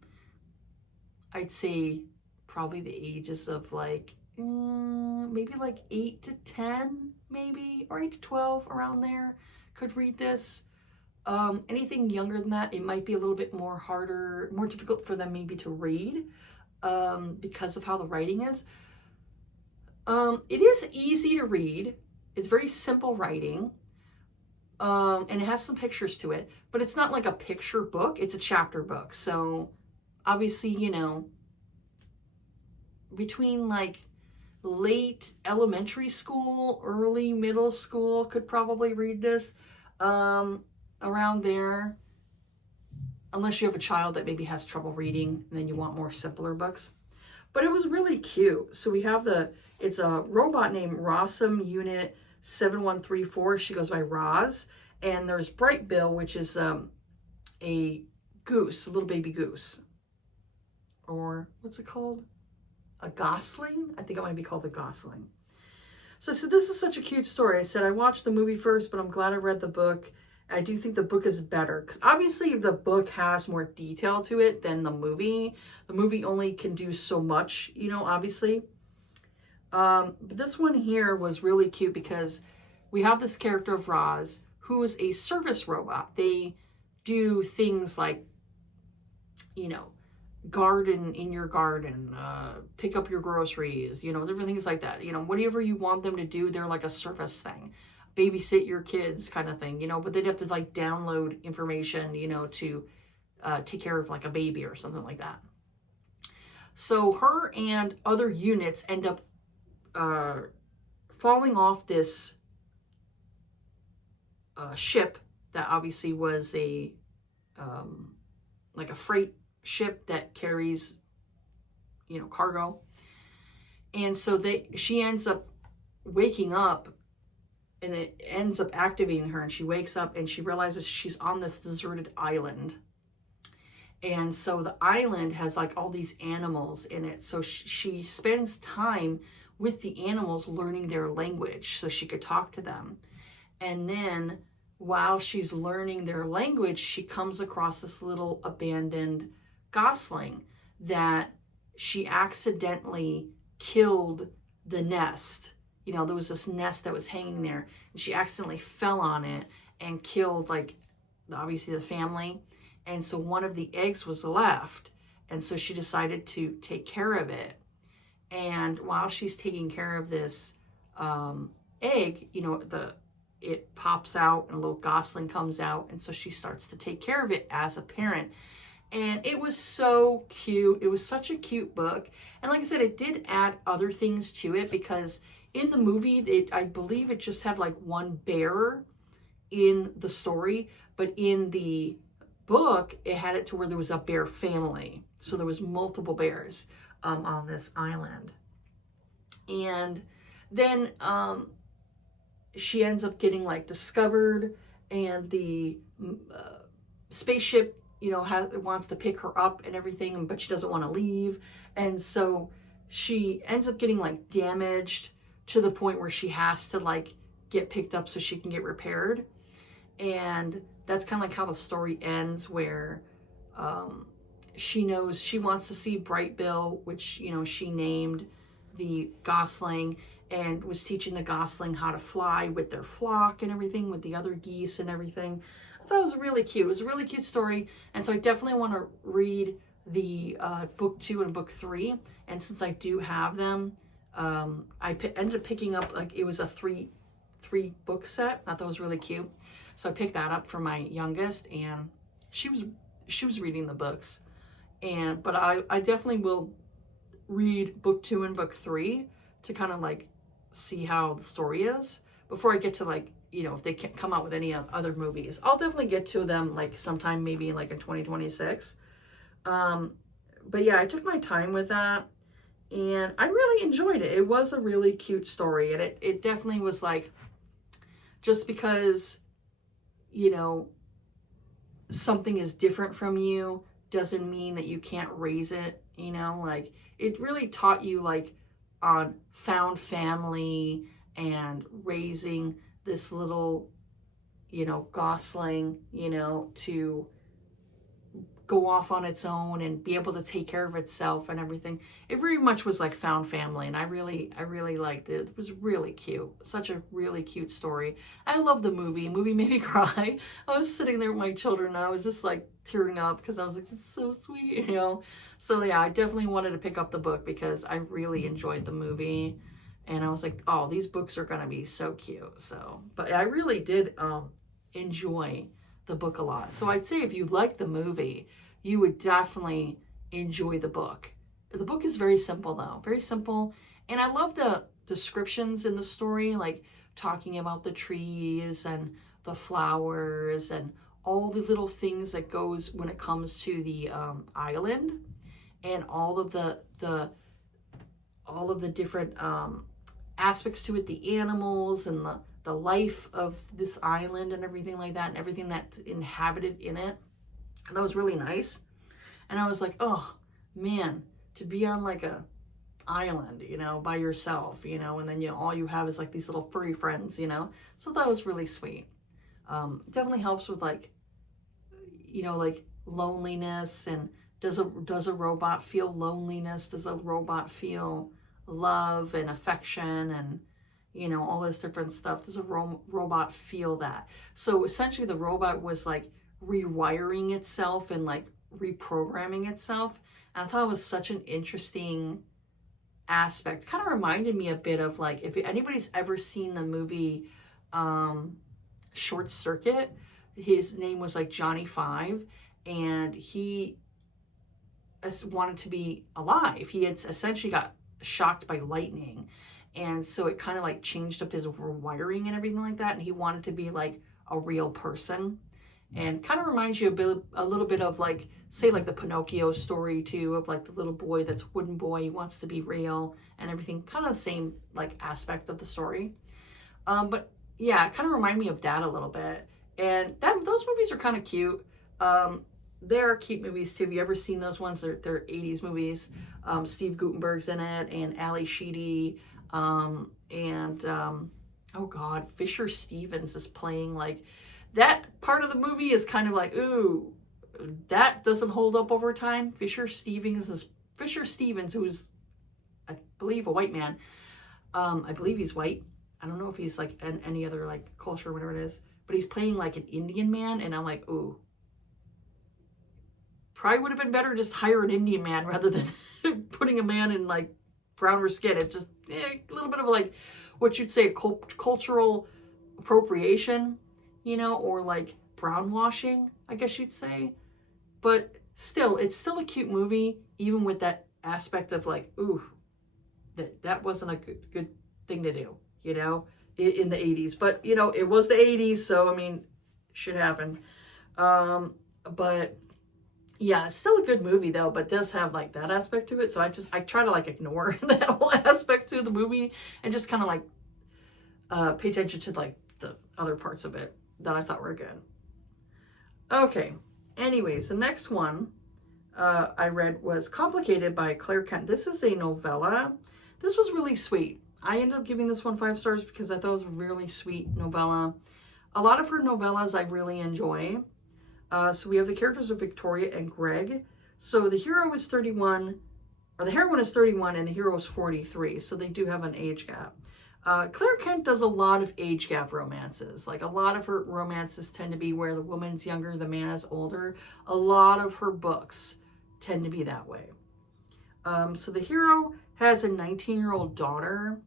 say probably the ages of like, maybe like 8 to 10, maybe, or 8 to 12, around there, could read this. Anything younger than that, it might be a little bit more harder, more difficult for them maybe to read, because of how the writing is. It is easy to read. It's very simple writing, and it has some pictures to it, but it's not like a picture book. It's a chapter book. So obviously, you know, between like late elementary school, early middle school could probably read this, around there, unless you have a child that maybe has trouble reading and then you want more simpler books. But it was really cute. So we have it's a robot named Rossum Unit 7134. She goes by Roz. And there's Bright Bill, which is a goose, a little baby goose. Or what's it called? A gosling? I think it might be called a gosling. So I said, this is such a cute story. I said, I watched the movie first, but I'm glad I read the book. I do think the book is better, because obviously the book has more detail to it than the movie. The movie only can do so much, you know, obviously. But this one here was really cute because we have this character of Roz, who is a service robot. They do things like, you know, garden in your garden, pick up your groceries, you know, different things like that. You know, whatever you want them to do, they're like a service thing. Babysit your kids kind of thing, you know, but they'd have to like download information, you know, to take care of like a baby or something like that. So her and other units end up falling off this ship that obviously was a like a freight ship that carries, you know, cargo. And so she ends up waking up, and it ends up activating her, and she wakes up and she realizes she's on this deserted island. And so the island has like all these animals in it. So she spends time with the animals learning their language so she could talk to them. And then while she's learning their language, she comes across this little abandoned gosling that she accidentally killed the nest. You know, there was this nest that was hanging there, and she accidentally fell on it and killed, like, obviously the family. And so one of the eggs was left, and so she decided to take care of it. And while she's taking care of this egg, you know, it pops out and a little gosling comes out, and so she starts to take care of it as a parent. And it was so cute. It was such a cute book. And like I said, it did add other things to it, because in the movie, I believe it just had like one bear in the story, but in the book, it had it to where there was a bear family. So there was multiple bears on this island. And then she ends up getting like discovered, and the spaceship, you know, wants to pick her up and everything, but she doesn't want to leave. And so she ends up getting like damaged to the point where she has to like get picked up so she can get repaired. And that's kind of like how the story ends, where she knows she wants to see Bright Bill, which, you know, she named the gosling, and was teaching the gosling how to fly with their flock and everything, with the other geese and everything. I thought it was really cute. It was a really cute story, and so I definitely want to read the book 2 and book 3. And since I do have them, I ended up picking up, like, it was a three book set. I thought it was really cute, so I picked that up for my youngest, and she was reading the books. But I definitely will read book 2 and book 3 to kind of like see how the story is before I get to, like, you know, if they can't come out with any other movies. I'll definitely get to them like sometime, maybe like in 2026. But yeah, I took my time with that, and I really enjoyed it. It was a really cute story, and it definitely was like, just because, you know, something is different from you doesn't mean that you can't raise it, you know. Like, it really taught you, like, on found family and raising this little, you know, gosling, you know, to go off on its own and be able to take care of itself and everything. It very much was like found family, and I really liked it. It was really cute. Such a really cute story. I love the movie. Movie made me cry. I was sitting there with my children, and I was just like tearing up because I was like, "This is so sweet," you know. So yeah, I definitely wanted to pick up the book because I really enjoyed the movie, and I was like, "Oh, these books are gonna be so cute." So, but I really did enjoy the book a lot. So I'd say if you like the movie, you would definitely enjoy the book. The book is very simple, though, very simple. And I love the descriptions in the story, like talking about the trees and the flowers and all the little things that goes when it comes to the island, and all of the different aspects to it, the animals and the life of this island and everything like that, and everything that's inhabited in it. And that was really nice. And I was like, oh man, to be on like a island, you know, by yourself, you know, and then, you know, all you have is like these little furry friends, you know. So that was really sweet. Definitely helps with, like, you know, like loneliness, and does a robot feel loneliness? Does a robot feel love and affection and, you know, all this different stuff? Does a robot feel that? So essentially the robot was like rewiring itself and like reprogramming itself. And I thought it was such an interesting aspect. Kind of reminded me a bit of, like, if anybody's ever seen the movie Short Circuit, his name was like Johnny Five, and he wanted to be alive. He had essentially got shocked by lightning, and so it kind of like changed up his wiring and everything like that, and he wanted to be like a real person. And kind of reminds you a little bit of, like, say, like the Pinocchio story too, of like the little boy that's wooden boy, he wants to be real and everything. Kind of the same like aspect of the story. But yeah, it kind of reminded me of that a little bit. And those movies are kind of cute. They're cute movies too. Have you ever seen those ones? They're 80s movies. Steve Guttenberg's in it, and Ali Sheedy, and oh god, Fisher Stevens is playing, like, that part of the movie is kind of like, ooh, that doesn't hold up over time. Fisher Stevens, who's, I believe, a white man. I believe he's white. I don't know if he's like any other like culture or whatever it is, but he's playing like an Indian man, and I'm like, ooh, probably would have been better just hire an Indian man rather than putting a man in like browner skin. It's just a little bit of like what you'd say cultural appropriation, you know, or like brown washing, I guess you'd say. But still, it's still a cute movie, even with that aspect of like, ooh, that wasn't a good thing to do, you know, in the 80s. But, you know, it was the 80s, so, I mean, should happen. But yeah, it's still a good movie though, but does have like that aspect to it. So I try to like ignore that whole aspect to the movie and just kind of like pay attention to like the other parts of it that I thought were good. Okay, anyways, the next one I read was Complicated by Claire Kent. This is a novella. This was really sweet. I ended up giving this one 5 stars because I thought it was a really sweet novella. A lot of her novellas I really enjoy. So we have the characters of Victoria and Greg. So the hero is 31, or the heroine is 31 and the hero is 43. So they do have an age gap. Claire Kent does a lot of age gap romances. Like a lot of her romances tend to be where the woman's younger, the man is older. A lot of her books tend to be that way. So the hero has a 19-year-old daughter.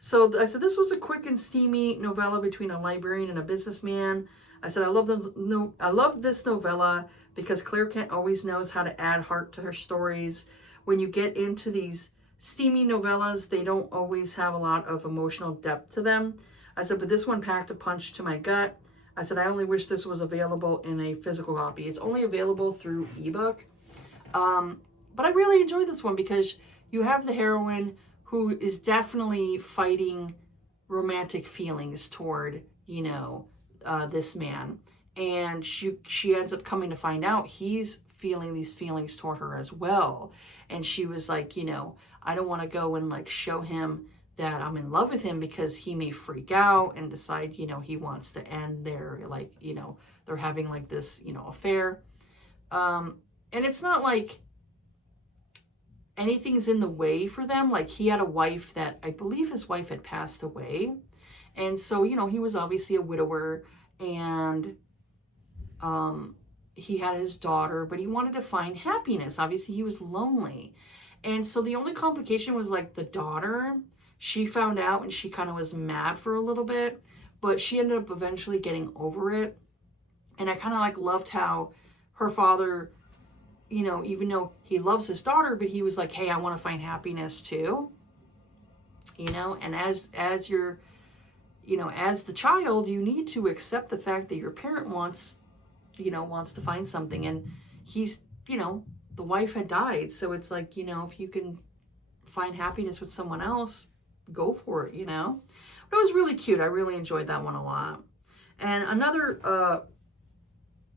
So I said this was a quick and steamy novella between a librarian and a businessman. I said I love this novella because Claire Kent always knows how to add heart to her stories. When you get into these steamy novellas, they don't always have a lot of emotional depth to them. I said, but this one packed a punch to my gut. I said, I only wish this was available in a physical copy. It's only available through ebook. But I really enjoyed this one because you have the heroine who is definitely fighting romantic feelings toward, you know, this man. And she ends up coming to find out he's feeling these feelings toward her as well. And she was like, you know, I don't want to go and like show him that I'm in love with him because he may freak out and decide, you know, he wants to end their, like, you know, they're having like this, you know, affair. And it's not like anything's in the way for them. Like he had a wife that I believe his wife had passed away. And so, you know, he was obviously a widower and he had his daughter, but he wanted to find happiness. Obviously he was lonely. And so the only complication was like the daughter. She found out and she kind of was mad for a little bit, but she ended up eventually getting over it. And I kind of like loved how her father, you know, even though he loves his daughter, but he was like, hey, I want to find happiness too. You know, and as you're, you know, as the child, you need to accept the fact that your parent wants to find something. And he's, you know, the wife had died. So it's like, you know, if you can find happiness with someone else, go for it, you know. But it was really cute. I really enjoyed that one a lot. And another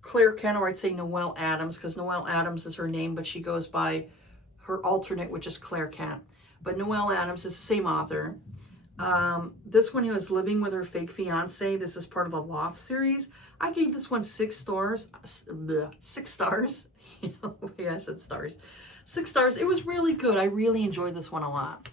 Claire Kent, or I'd say Noelle Adams, because Noelle Adams is her name, but she goes by her alternate, which is Claire Kent. But Noelle Adams is the same author. This one, he was living with her fake fiance. This is part of the Loft series. I gave this one 6 stars. 6 stars. You know, yeah, I said stars. 6 stars. It was really good. I really enjoyed this one a lot.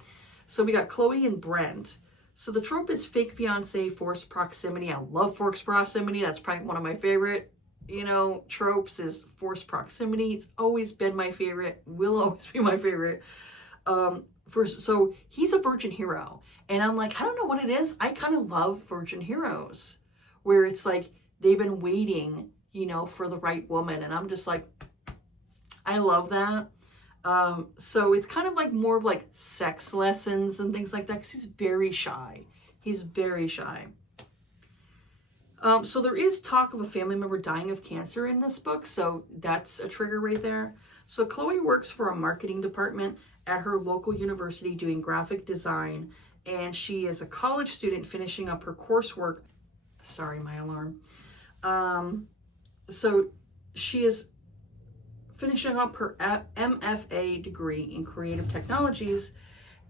So we got Chloe and Brent. So the trope is fake fiance, forced proximity. I love forced proximity. That's probably one of my favorite, you know, tropes is forced proximity. It's always been my favorite. Will always be my favorite. So he's a virgin hero. And I'm like, I don't know what it is. I kind of love virgin heroes where it's like they've been waiting, you know, for the right woman. And I'm just like, I love that. So it's kind of like more of like sex lessons and things like that because he's very shy. He's very shy. So there is talk of a family member dying of cancer in this book. So that's a trigger right there. So Chloe works for a marketing department at her local university doing graphic design. And she is a college student finishing up her coursework. Sorry, my alarm. So she is finishing up her MFA degree in creative technologies.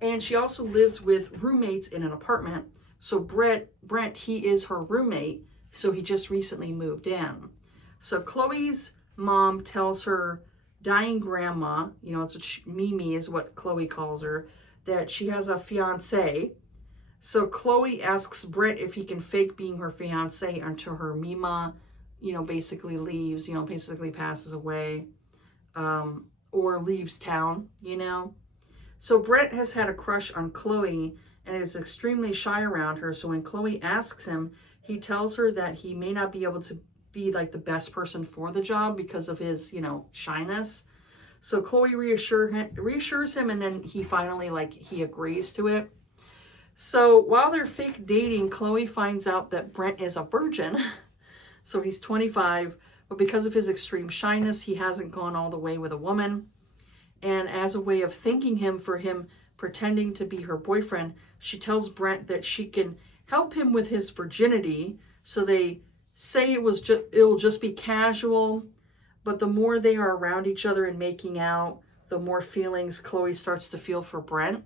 And she also lives with roommates in an apartment. So Brent, he is her roommate. So he just recently moved in. So Chloe's mom tells her dying grandma, you know, it's what Mimi is what Chloe calls her, that she has a fiance. So Chloe asks Brent if he can fake being her fiance until her Mima, you know, basically leaves, you know, basically passes away, or leaves town, you know. So Brent has had a crush on Chloe and is extremely shy around her. So when Chloe asks him, he tells her that he may not be able to be like the best person for the job because of his, you know, shyness. So Chloe reassures him, and then he finally, like, he agrees to it. So while they're fake dating, Chloe finds out that Brent is a virgin. So he's 25, but because of his extreme shyness, he hasn't gone all the way with a woman. And as a way of thanking him for him pretending to be her boyfriend, she tells Brent that she can help him with his virginity. So they say it'll just be casual, but the more they are around each other and making out, the more feelings Chloe starts to feel for Brent.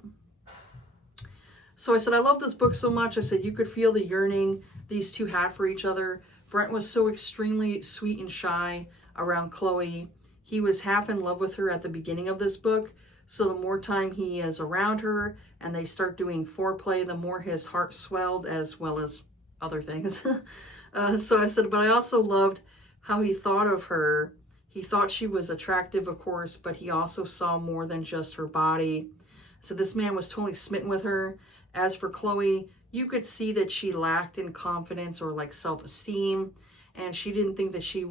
So I said, I love this book so much. I said, you could feel the yearning, these two had for each other. Brent was so extremely sweet and shy around Chloe. He was half in love with her at the beginning of this book. So the more time he is around her and they start doing foreplay, the more his heart swelled, as well as other things. So I said, but I also loved how he thought of her. He thought she was attractive, of course, but he also saw more than just her body. So this man was totally smitten with her. As for Chloe, you could see that she lacked in confidence or like self-esteem, and she didn't think that he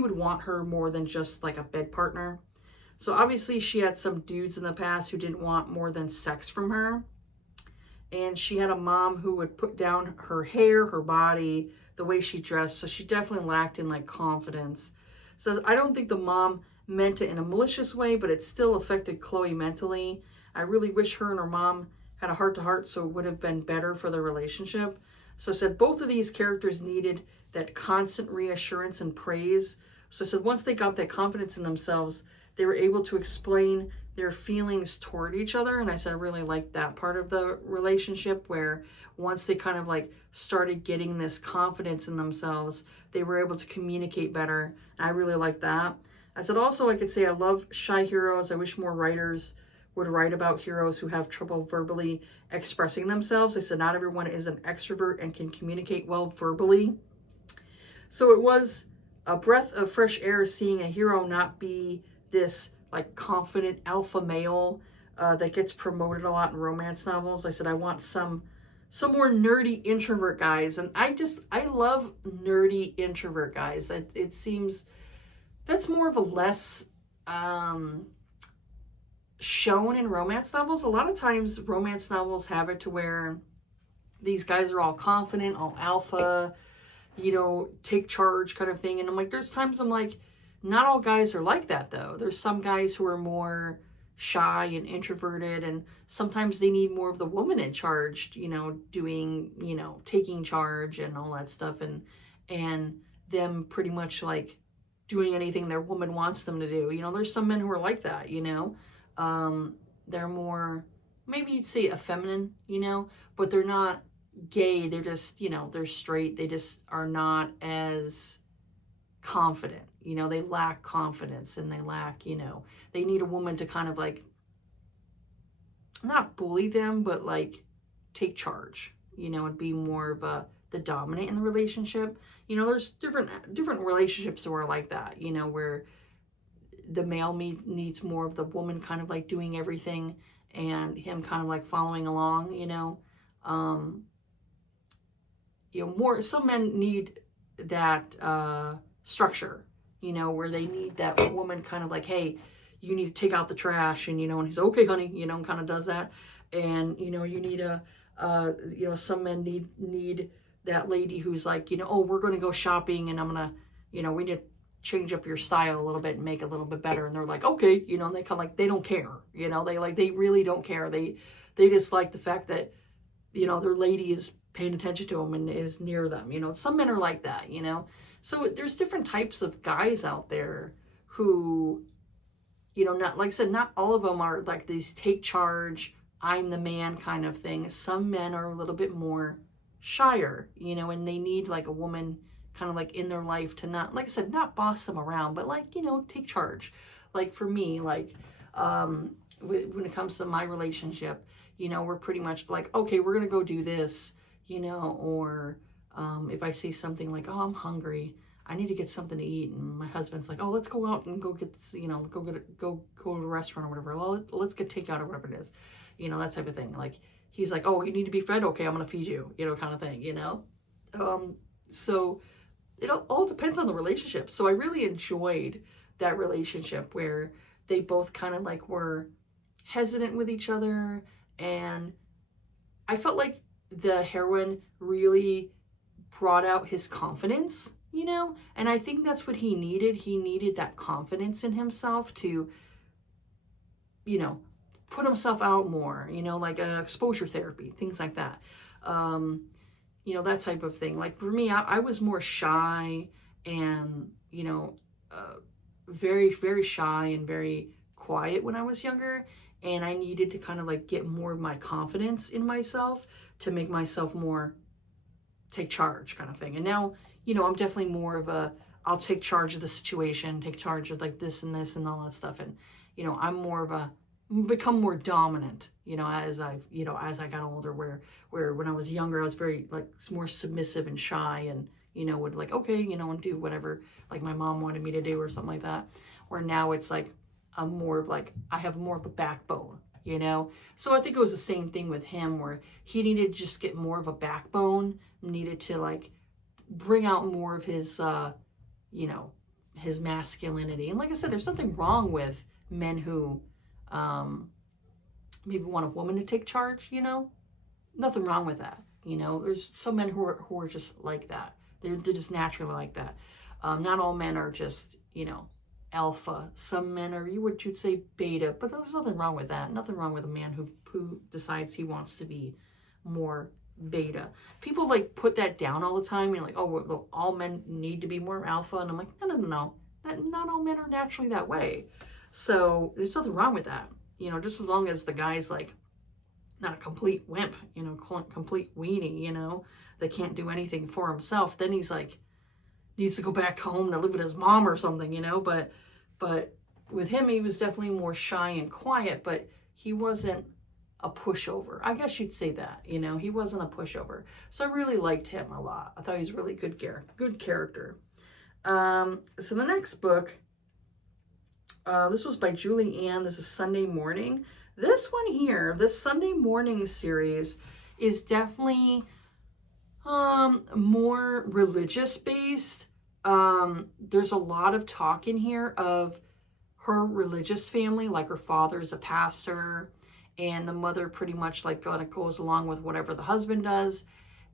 would want her more than just like a bed partner. So obviously she had some dudes in the past who didn't want more than sex from her. And she had a mom who would put down her hair, her body, the way she dressed. So she definitely lacked in like confidence. So I don't think the mom meant it in a malicious way, but it still affected Chloe mentally. I really wish her and her mom had a heart-to-heart, so it would have been better for their relationship. So I said both of these characters needed that constant reassurance and praise. So I said once they got that confidence in themselves, they were able to explain their feelings toward each other. And I said I really liked that part of the relationship, where once they kind of like started getting this confidence in themselves, they were able to communicate better. And I really liked that. I said also I could say I love shy heroes. I wish more writers would write about heroes who have trouble verbally expressing themselves. I said not everyone is an extrovert and can communicate well verbally. So it was a breath of fresh air seeing a hero not be this like confident alpha male that gets promoted a lot in romance novels. I said I want some more nerdy introvert guys, and I love nerdy introvert guys. It seems that's more of a less shown in romance novels. A lot of times romance novels have it to where these guys are all confident, all alpha, take charge kind of thing. And I'm like, there's times I'm like, not all guys are like that though. There's some guys who are more shy and introverted, and sometimes they need more of the woman in charge, doing, taking charge and all that stuff, and them pretty much like doing anything their woman wants them to do. There's some men who are like that, they're more, maybe you'd say effeminate, but they're not gay. They're just, they're straight. They just are not as confident. They lack confidence, and they lack, they need a woman to kind of like not bully them, but like take charge, and be more of the dominant in the relationship. There's different relationships that are like that, where the male needs more of the woman kind of like doing everything and him kind of like following along, more, some men need that structure, where they need that woman kind of like, hey, you need to take out the trash, and and he's okay, honey, kind of does that. And you need some men need that lady who's like, oh, we're going to go shopping, and I'm gonna, we need to change up your style a little bit and make it a little bit better. And they're like, okay, and they kind of like, they don't care, they really don't care. They just like the fact that their lady is paying attention to them and is near them. Some men are like that. So there's different types of guys out there who, not, like I said, not all of them are like these take charge, I'm the man kind of thing. Some men are a little bit more shyer, and they need like a woman kind of like in their life to not, like I said, not boss them around, but like, take charge. Like for me, like when it comes to my relationship, we're pretty much like, okay, we're going to go do this, or if I see something like, oh, I'm hungry, I need to get something to eat, and my husband's like, oh, let's go out and go get, go to a restaurant or whatever. Well, let's get takeout or whatever it is, that type of thing. Like he's like, oh, you need to be fed. Okay, I'm going to feed you, kind of thing, So it all depends on the relationship. So I really enjoyed that relationship where they both kind of like were hesitant with each other, and I felt like the heroine really brought out his confidence, and I think that's what he needed. He needed that confidence in himself to, put himself out more, like exposure therapy, things like that. That type of thing. Like for me, I was more shy and, very, very shy and very quiet when I was younger. And I needed to kind of like get more of my confidence in myself to make myself more take charge kind of thing. And now, you know, I'm definitely more of a, I'll take charge of the situation, take charge of like this and all that stuff. And, you know, I'm more of a, become more dominant, you know, as I got older, where when I was younger, I was very like more submissive and shy, and, you know, would like, okay, you know, and do whatever like my mom wanted me to do or something like that. Where now it's like, I'm more of like, I have more of a backbone, you know? So I think it was the same thing with him, where he needed to just get more of a backbone, needed to like bring out more of his, you know, his masculinity. And like I said, there's nothing wrong with men who maybe want a woman to take charge, you know? Nothing wrong with that, you know? There's some men who are just like that. They're just naturally like that. Not all men are just, you know, alpha. Some men are, what you'd say, beta, but there's nothing wrong with that. Nothing wrong with a man who decides he wants to be more beta. People like put that down all the time. You're like, oh, well, all men need to be more alpha. And I'm like, no. Not all men are naturally that way. So there's nothing wrong with that. You know, just as long as the guy's like not a complete wimp, you know, complete weenie, you know, that can't do anything for himself, then he's like, needs to go back home to live with his mom or something, you know. But with him, he was definitely more shy and quiet, but he wasn't a pushover. I guess you'd say that, you know, he wasn't a pushover. So I really liked him a lot. I thought he was really good character. So the next book, this was by Julie Ann. This is Sunday Morning. This one here, this Sunday Morning series, is definitely more religious based. There's a lot of talk in here of her religious family, like her father's a pastor, and the mother pretty much like goes along with whatever the husband does.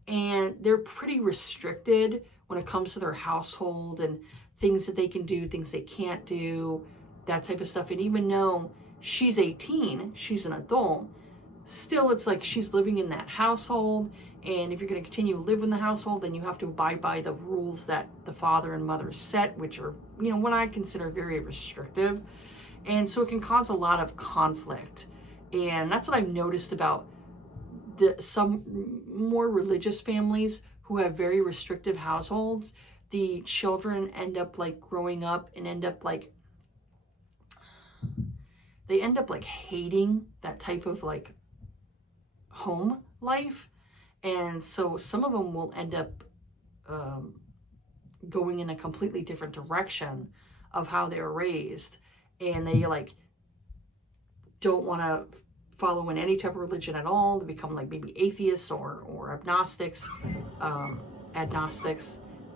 And they're pretty restricted when it comes to their household and things that they can do, things they can't do, that type of stuff. And even though she's 18, she's an adult, still it's like she's living in that household. And if you're going to continue to live in the household, then you have to abide by the rules that the father and mother set, which are, you know, what I consider very restrictive. And so it can cause a lot of conflict. And that's what I've noticed about some more religious families who have very restrictive households. The children end up like growing up and they end up like hating that type of like home life. And so some of them will end up going in a completely different direction of how they were raised. And they like don't want to follow in any type of religion at all. They become like maybe atheists or agnostics.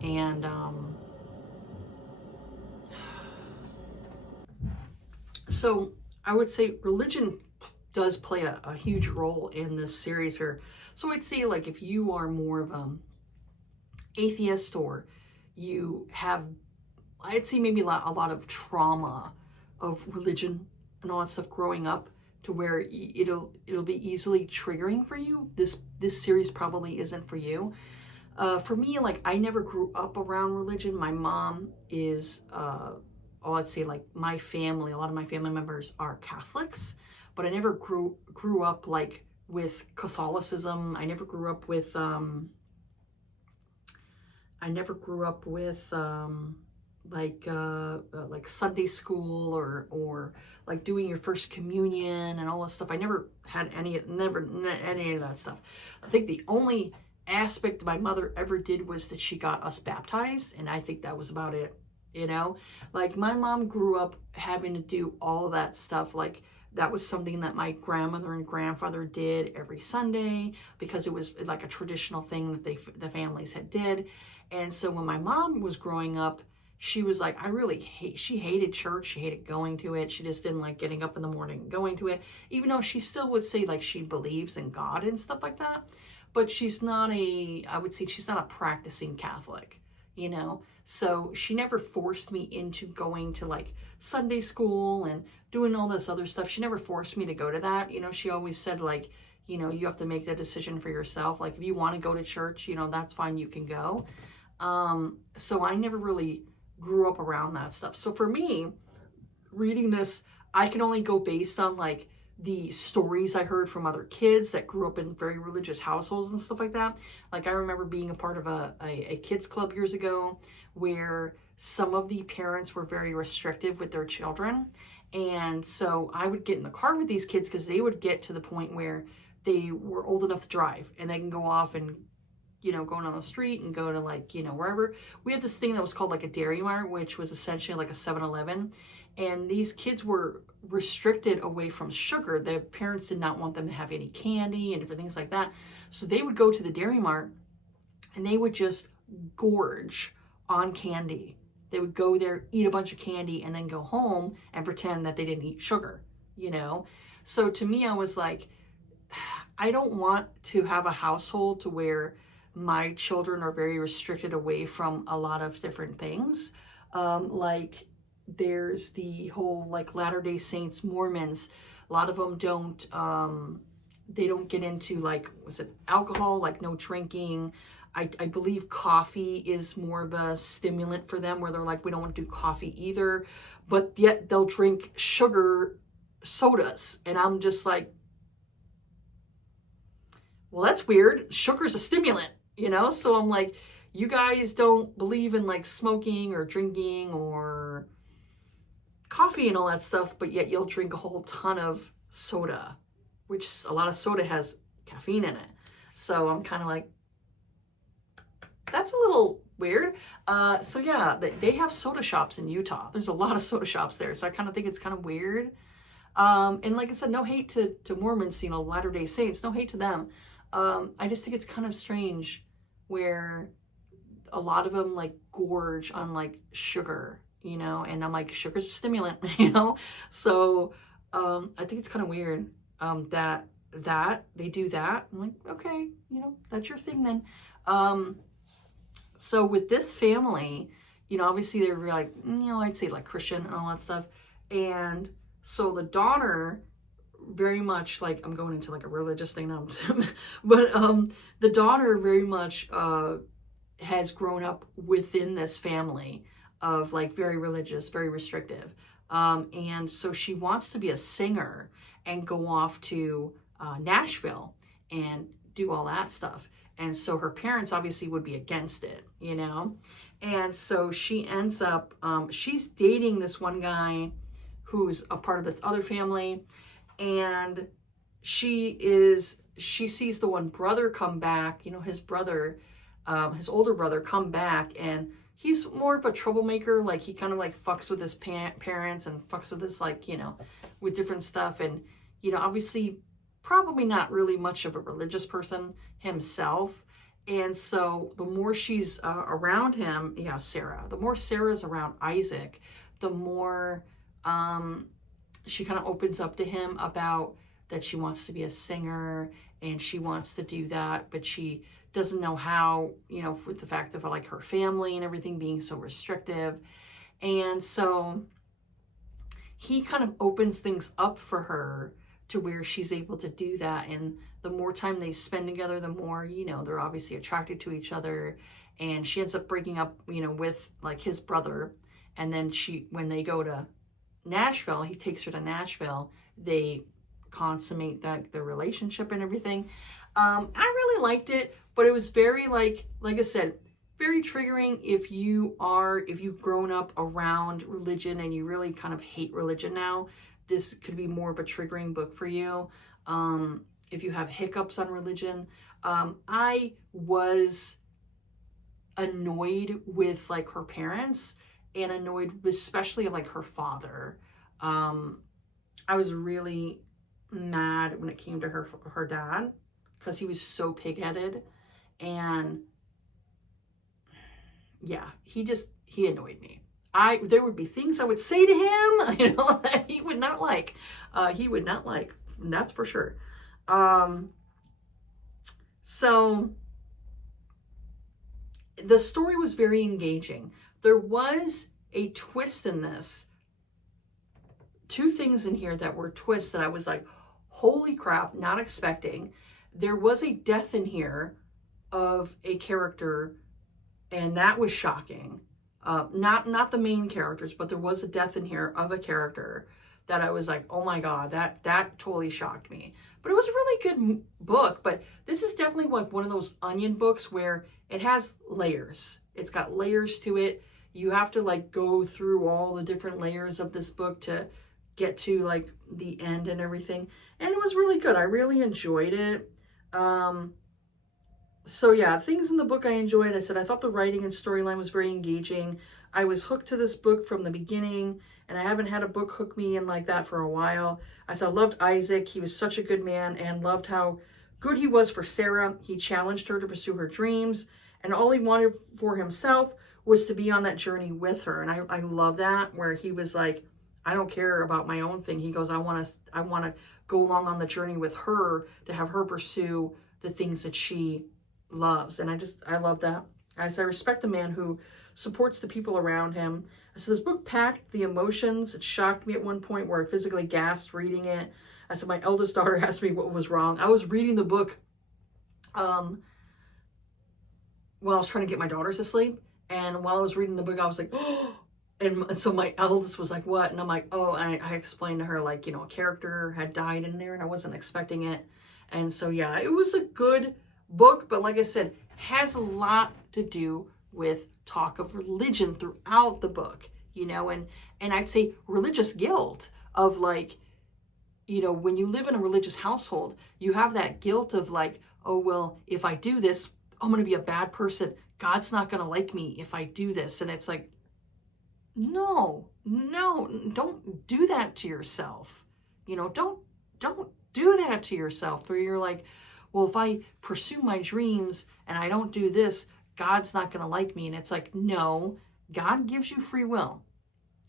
And so I would say religion does play a huge role in this series here. So I'd say like if you are more of atheist, or you have, I'd say maybe a lot of trauma of religion and all that stuff growing up, to where it'll be easily triggering for you. This series probably isn't for you. For me, like I never grew up around religion. My mom is, let's say like my family, a lot of my family members are Catholics, but I never grew up like with Catholicism. I never grew up with like Sunday school or like doing your first communion and all this stuff. I never had any of that stuff. I think the only aspect my mother ever did was that she got us baptized, and I think that was about it. You know, like my mom grew up having to do all of that stuff. Like that was something that my grandmother and grandfather did every Sunday, because it was like a traditional thing that the families had did. And so when my mom was growing up, she was like, she hated church. She hated going to it. She just didn't like getting up in the morning and going to it, even though she still would say like she believes in God and stuff like that. But I would say she's not a practicing Catholic, you know? So she never forced me into going to like Sunday school and doing all this other stuff. She never forced me to go to that. You know, she always said like, you know, you have to make that decision for yourself. Like if you want to go to church, you know, that's fine, you can go. So I never really grew up around that stuff. So for me, reading this, I can only go based on like the stories I heard from other kids that grew up in very religious households and stuff like that. Like, I remember being a part of a kids club years ago where some of the parents were very restrictive with their children. And so I would get in the car with these kids because they would get to the point where they were old enough to drive and they can go off and, going on the street and go to like, wherever. We had this thing that was called like a Dairy Mart, which was essentially like a 7-Eleven. And these kids were restricted away from sugar. Their parents did not want them to have any candy and different things like that. So they would go to the Dairy Mart and they would just gorge on candy. They would go there, eat a bunch of candy, and then go home and pretend that they didn't eat sugar, So to me, I was like, I don't want to have a household to where my children are very restricted away from a lot of different things. Like there's the whole like Latter-day Saints, Mormons, a lot of them don't, they don't get into like, was it alcohol, like no drinking. I believe coffee is more of a stimulant for them where they're like, we don't want to do coffee either, but yet they'll drink sugar sodas. And I'm just like, well, that's weird. Sugar's a stimulant, So I'm like, you guys don't believe in like smoking or drinking or coffee and all that stuff, but yet you'll drink a whole ton of soda, which a lot of soda has caffeine in it. So I'm kind of like, that's a little weird. So yeah, they have soda shops in Utah. There's a lot of soda shops there. So I kind of think it's kind of weird. And like I said, no hate to Mormons, Latter-day Saints, no hate to them. I just think it's kind of strange where a lot of them like gorge on like sugar, and I'm like, sugar's a stimulant, So I think it's kind of weird that they do that. I'm like, okay, that's your thing then. So with this family, obviously they were like, I'd say like Christian and all that stuff. And so the daughter very much like, I'm going into like a religious thing now, but the daughter very much has grown up within this family of like very religious, very restrictive. And so she wants to be a singer and go off to Nashville and do all that stuff. And so her parents obviously would be against it, And so she ends up, she's dating this one guy who's a part of this other family. And she sees the one brother come back, his brother, his older brother come back, and he's more of a troublemaker. Like he kind of like fucks with his parents and fucks with this, like, with different stuff. And, obviously probably not really much of a religious person himself. And so the more she's around him, Sarah, the more Sarah's around Isaac, the more she kind of opens up to him about that she wants to be a singer and she wants to do that, but she doesn't know how, with the fact of like her family and everything being so restrictive. And so he kind of opens things up for her to where she's able to do that. And the more time they spend together, the more, they're obviously attracted to each other. And she ends up breaking up, with like his brother. And then when they go to Nashville, he takes her to Nashville, they consummate their relationship and everything. I really liked it, but it was very like I said, very triggering if you've grown up around religion and you really kind of hate religion now. This could be more of a triggering book for you. If you have hiccups on religion. I was annoyed with like her parents and annoyed especially like her father. I was really mad when it came to her dad because he was so pig-headed, and yeah, he annoyed me. There would be things I would say to him, that he would not like. That's for sure. So the story was very engaging. There was a twist in this. Two things in here that were twists that I was like, holy crap, not expecting. There was a death in here of a character, and that was shocking. Not the main characters, but there was a death in here of a character that I was like, oh my God, that totally shocked me. But it was a really good book. But this is definitely like one of those onion books where it has layers. It's got layers to it. You have to like go through all the different layers of this book to get to like the end and everything. And it was really good. I really enjoyed it. So yeah, things in the book I enjoyed. I said I thought the writing and storyline was very engaging. I was hooked to this book from the beginning, and I haven't had a book hook me in like that for a while. I said I loved Isaac. He was such a good man, and loved how good he was for Sarah. He challenged her to pursue her dreams, and all he wanted for himself was to be on that journey with her. And I love that, where he was like, I don't care about my own thing. He goes, I want to go along on the journey with her, to have her pursue the things that she loves. And I love that. I said I respect a man who supports the people around him. I said this book packed the emotions. It shocked me at one point where I physically gasped reading it. I said my eldest daughter asked me what was wrong. I was reading the book while I was trying to get my daughters to sleep. And while I was reading the book, I was like, oh. And so my eldest was like, what? And I'm like, oh, and I explained to her, like, a character had died in there and I wasn't expecting it. And so, yeah, it was a good book. But like I said, has a lot to do with talk of religion throughout the book, and I'd say religious guilt of like, when you live in a religious household, you have that guilt of like, oh, well, if I do this, I'm going to be a bad person. God's not going to like me if I do this. And it's like, no, don't do that to yourself. Don't do that to yourself where you're like, well, if I pursue my dreams and I don't do this, God's not going to like me. And it's like, no, God gives you free will.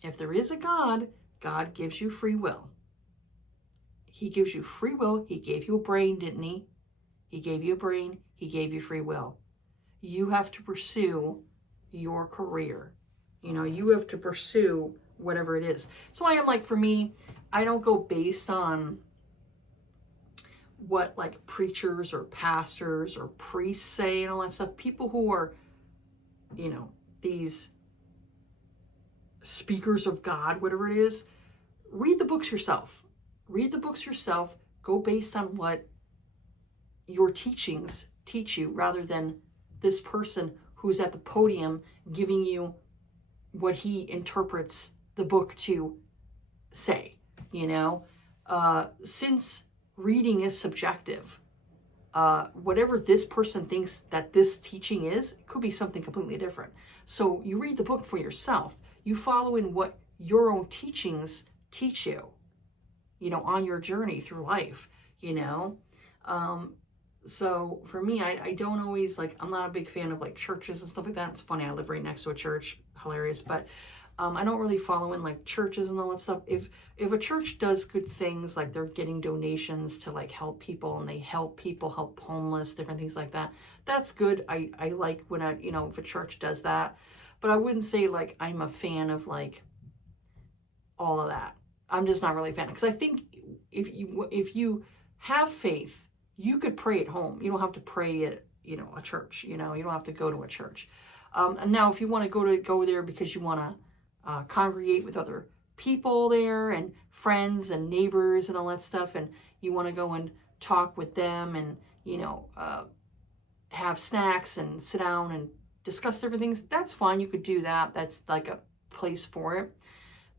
If there is a God, God gives you free will. He gives you free will. He gave you a brain, didn't he? He gave you a brain. He gave you free will. You have to pursue your career. You have to pursue whatever it is. So I am like, for me, I don't go based on what like preachers or pastors or priests say and all that stuff. People who are, these speakers of God, whatever it is, read the books yourself. Read the books yourself. Go based on what your teachings teach you, rather than this person who's at the podium giving you what he interprets the book to say, since reading is subjective. Whatever this person thinks that this teaching is, it could be something completely different. So you read the book for yourself. You follow in what your own teachings teach you, on your journey through life, So for me, I don't always like, I'm not a big fan of like churches and stuff like that. It's funny, I live right next to a church, hilarious, but I don't really follow in like churches and all that stuff. If a church does good things, like they're getting donations to like help people, and they help people, help homeless, different things like that, that's good. I like when if a church does that, but I wouldn't say like I'm a fan of like all of that. I'm just not really a fan, because I think if you have faith, you could pray at home. You don't have to pray at a church. You don't have to go to a church. And now, if you want to go there because you want to congregate with other people there, and friends and neighbors and all that stuff, and you want to go and talk with them, and have snacks and sit down and discuss different things, that's fine. You could do that. That's like a place for it.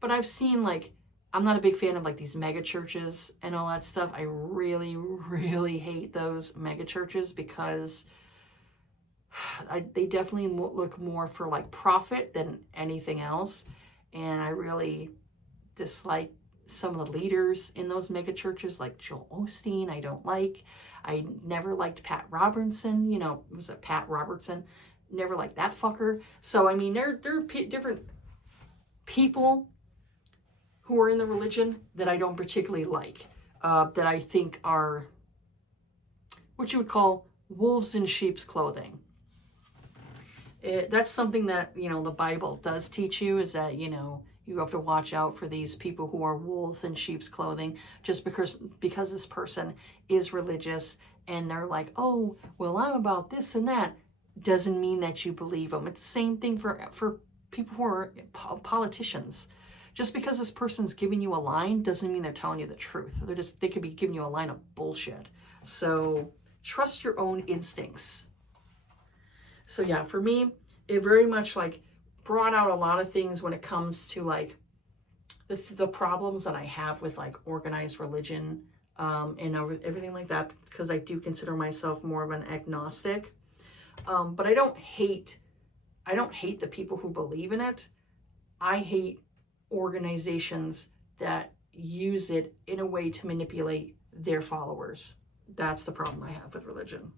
But I've seen like, I'm not a big fan of like these mega churches and all that stuff. I really, really hate those mega churches, because they definitely look more for like profit than anything else. And I really dislike some of the leaders in those mega churches, like Joel Osteen. I don't like. I never liked Pat Robertson. Was it Pat Robertson? Never liked that fucker. So I mean, there are different people who are in the religion that I don't particularly like, that I think are what you would call wolves in sheep's clothing. That's something that, the Bible does teach you, is that, you have to watch out for these people who are wolves in sheep's clothing, just because this person is religious and they're like, oh, well, I'm about this and that, doesn't mean that you believe them. It's the same thing for people who are politicians. Just because this person's giving you a line doesn't mean they're telling you the truth. They could be giving you a line of bullshit. So trust your own instincts. So yeah, for me, it very much like brought out a lot of things when it comes to like the problems that I have with like organized religion and everything like that, because I do consider myself more of an agnostic. But I don't hate the people who believe in it. I hate organizations that use it in a way to manipulate their followers. That's the problem I have with religion.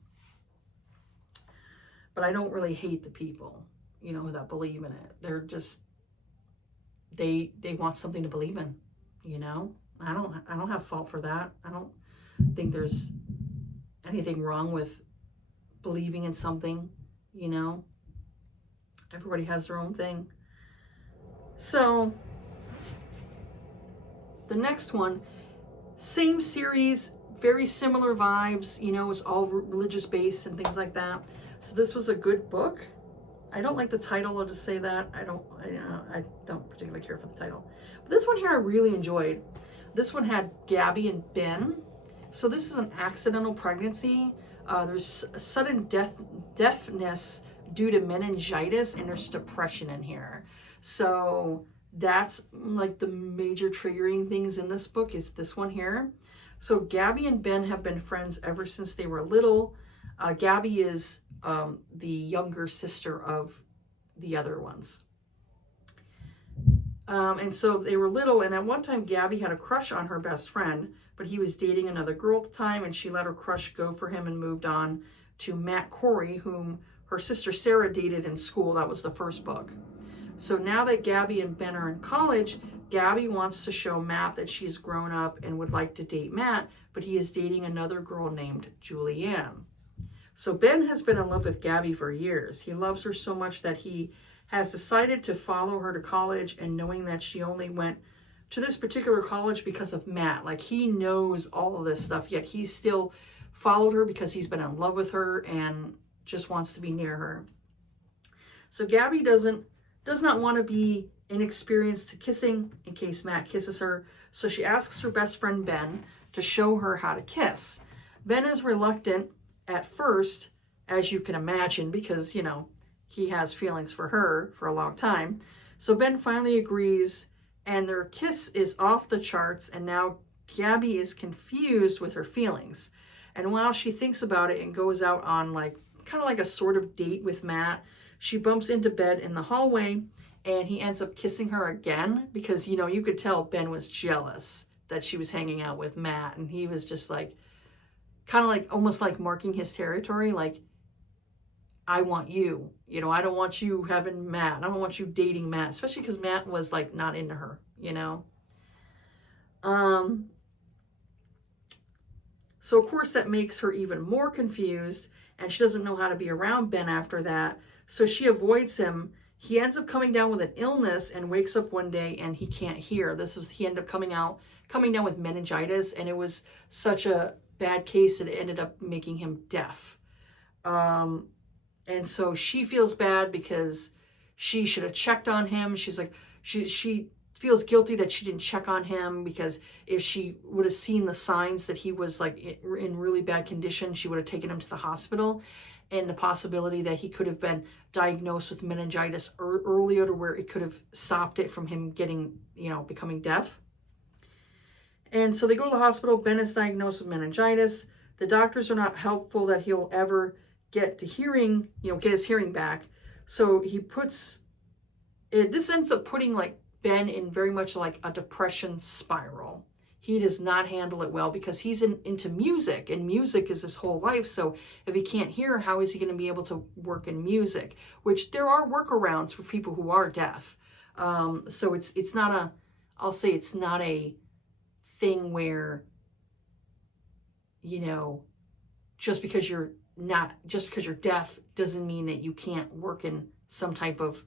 But I don't really hate the people, you know, that believe in it. They're just, they want something to believe in, you know? I don't have fault for that. I don't think there's anything wrong with believing in something, you know? Everybody has their own thing. So the next one, same series, very similar vibes, you know, it's all religious based and things like that. So this was a good book. I don't like the title, I'll just say that. I don't particularly care for the title. But this one here I really enjoyed. This one had Gabby and Ben. So this is an accidental pregnancy. There's sudden deafness due to meningitis, and there's depression in here. So that's like the major triggering things in this book is this one here. So Gabby and Ben have been friends ever since they were little. Gabby is the younger sister of the other ones. And so they were little, and at one time Gabby had a crush on her best friend, but he was dating another girl at the time, and she let her crush go for him and moved on to Matt Corey, whom her sister Sarah dated in school. That was the first book. So now that Gabby and Ben are in college, Gabby wants to show Matt that she's grown up and would like to date Matt, but he is dating another girl named Julianne. So Ben has been in love with Gabby for years. He loves her so much that he has decided to follow her to college, and knowing that she only went to this particular college because of Matt. Like, he knows all of this stuff, yet he still followed her because he's been in love with her and just wants to be near her. So Gabby does not want to be inexperienced to kissing in case Matt kisses her. So she asks her best friend Ben to show her how to kiss. Ben is reluctant at first, as you can imagine, because, you know, he has feelings for her for a long time. So Ben finally agrees, and their kiss is off the charts, and now Gabby is confused with her feelings. And while she thinks about it and goes out on like kind of like a sort of date with Matt, she bumps into Ben in the hallway, and he ends up kissing her again because, you know, you could tell Ben was jealous that she was hanging out with Matt, and he was just like kind of like almost like marking his territory, like, I want you, you know, I don't want you having Matt. I don't want you dating Matt, especially because Matt was like not into her, you know. So of course that makes her even more confused, and she doesn't know how to be around Ben after that. So she avoids him. He ends up coming down with an illness and wakes up one day and he can't hear. He ended up coming down with meningitis, and it was such a bad case that it ended up making him deaf. And so she feels bad because she should have checked on him. She's like, she feels guilty that she didn't check on him, because if she would have seen the signs that he was like in really bad condition, she would have taken him to the hospital, and the possibility that he could have been diagnosed with meningitis earlier to where it could have stopped it from him getting, you know, becoming deaf. And so they go to the hospital. Ben is diagnosed with meningitis. The doctors are not helpful that he'll ever get his hearing back. So he puts it, this ends up putting like Ben in very much like a depression spiral. He does not handle it well because he's into music, and music is his whole life. So if he can't hear, how is he going to be able to work in music? Which there are workarounds for people who are deaf. So it's not a thing where, you know, just because you're deaf doesn't mean that you can't work in some type of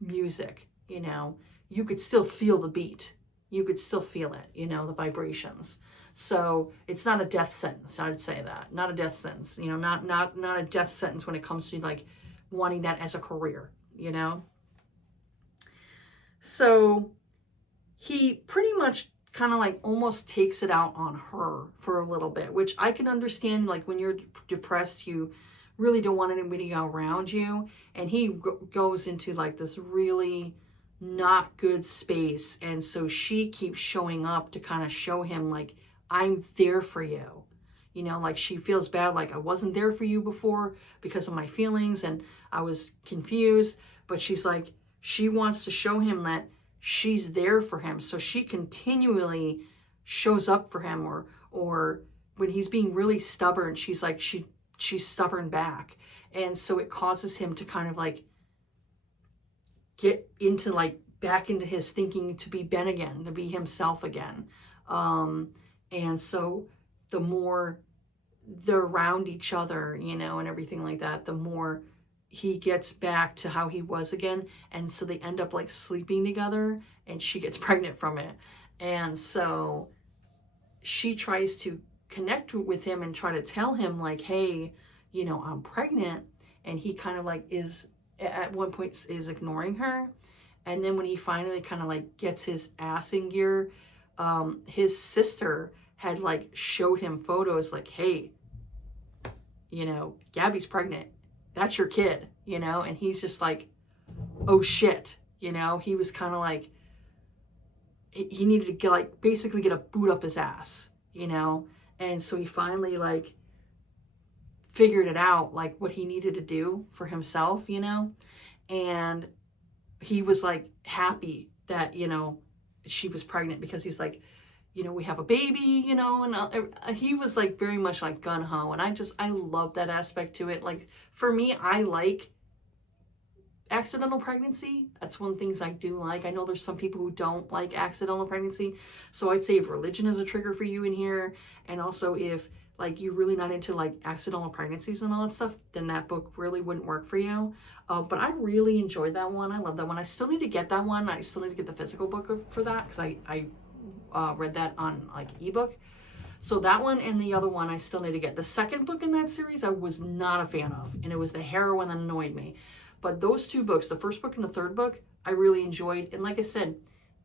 music. You know, you could still feel the beat. You could still feel it, you know, the vibrations. So it's not a death sentence. I would say that. Not a death sentence, you know, not a death sentence when it comes to like wanting that as a career, you know? So he pretty much kind of like almost takes it out on her for a little bit, which I can understand. Like when you're depressed, you really don't want anybody around you. And he goes into like this really not good space. And so she keeps showing up to kind of show him like, I'm there for you. You know, like she feels bad, like I wasn't there for you before because of my feelings and I was confused. But she's like, she wants to show him that she's there for him. So she continually shows up for him, or when he's being really stubborn, she's like, she's stubborn back. And so it causes him to kind of like get into like back into his thinking to be Ben again, to be himself again. And so the more they're around each other, you know, and everything like that, the more he gets back to how he was again. And so they end up like sleeping together and she gets pregnant from it. And so she tries to connect with him and try to tell him like, hey, you know, I'm pregnant. And he kind of like is at one point is ignoring her. And then when he finally kind of like gets his ass in gear, his sister had like showed him photos like, hey, you know, Gabby's pregnant. That's your kid, you know? And he's just like, oh shit, you know? He was kind of like, he needed to get like, basically get a boot up his ass, you know? And so he finally like figured it out, like what he needed to do for himself, you know? And he was like happy that, you know, she was pregnant because he's like, you know, we have a baby, you know, and he was like very much like gung-ho. And I love that aspect to it. Like for me, I like accidental pregnancy. That's one of the things I do like. I know there's some people who don't like accidental pregnancy. So I'd say if religion is a trigger for you in here, and also if like you're really not into like accidental pregnancies and all that stuff, then that book really wouldn't work for you. But I really enjoyed that one. I love that one. I still need to get that one. I still need to get the physical book for that because I read that on like ebook. So that one and the other one I still need to get. The second book in that series I was not a fan of, and it was the heroine that annoyed me. But those two books, the first book and the third book, I really enjoyed. And like I said,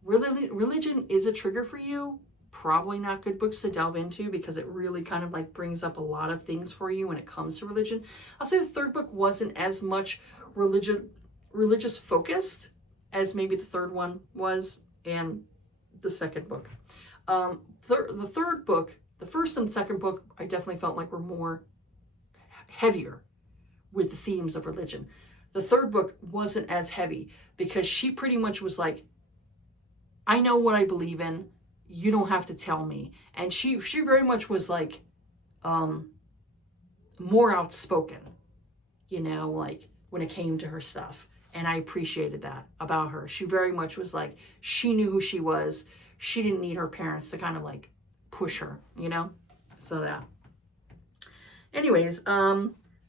religion is a trigger for you. Probably not good books to delve into because it really kind of like brings up a lot of things for you when it comes to religion. I'll say the third book wasn't as much religious focused as maybe the third one was, and the second book. The third book, the first and second book, I definitely felt like were more heavier with the themes of religion. The third book wasn't as heavy because she pretty much was like, I know what I believe in. You don't have to tell me. And she very much was like more outspoken, you know, like when it came to her stuff. And I appreciated that about her. She very much was like, she knew who she was. She didn't need her parents to kind of like push her, you know? So that. Anyways,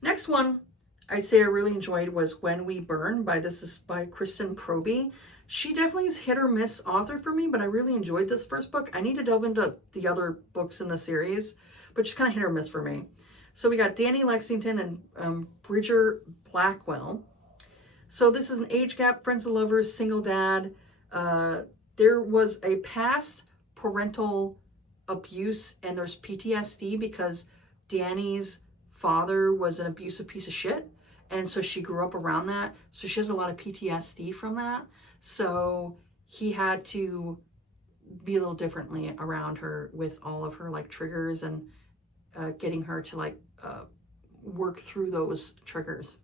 next one I'd say I really enjoyed was When We Burn this is by Kristen Proby. She definitely is hit or miss author for me, but I really enjoyed this first book. I need to delve into the other books in the series, but just kind of hit or miss for me. So we got Danny Lexington and Bridger Blackwell. So this is an age gap, friends and lovers, single dad. There was a past parental abuse and there's PTSD because Danny's father was an abusive piece of shit. And so she grew up around that. So she has a lot of PTSD from that. So he had to be a little differently around her with all of her like triggers and getting her to like work through those triggers.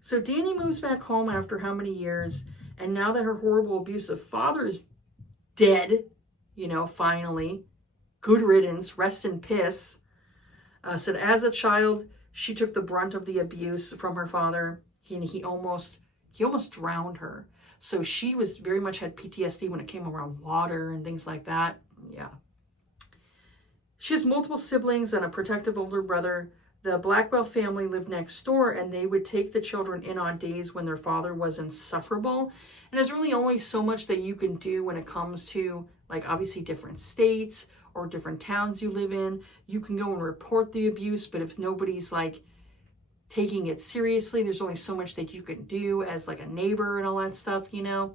So Danny moves back home after how many years? And now that her horrible abusive father's dead, you know, finally, good riddance, rest in piss. Said as a child, she took the brunt of the abuse from her father. He almost drowned her. So she was very much had PTSD when it came around water and things like that. Yeah. She has multiple siblings and a protective older brother. The Blackwell family lived next door and they would take the children in on days when their father was insufferable. And there's really only so much that you can do when it comes to like obviously different states or different towns you live in. You can go and report the abuse, but if nobody's like taking it seriously, there's only so much that you can do as like a neighbor and all that stuff, you know.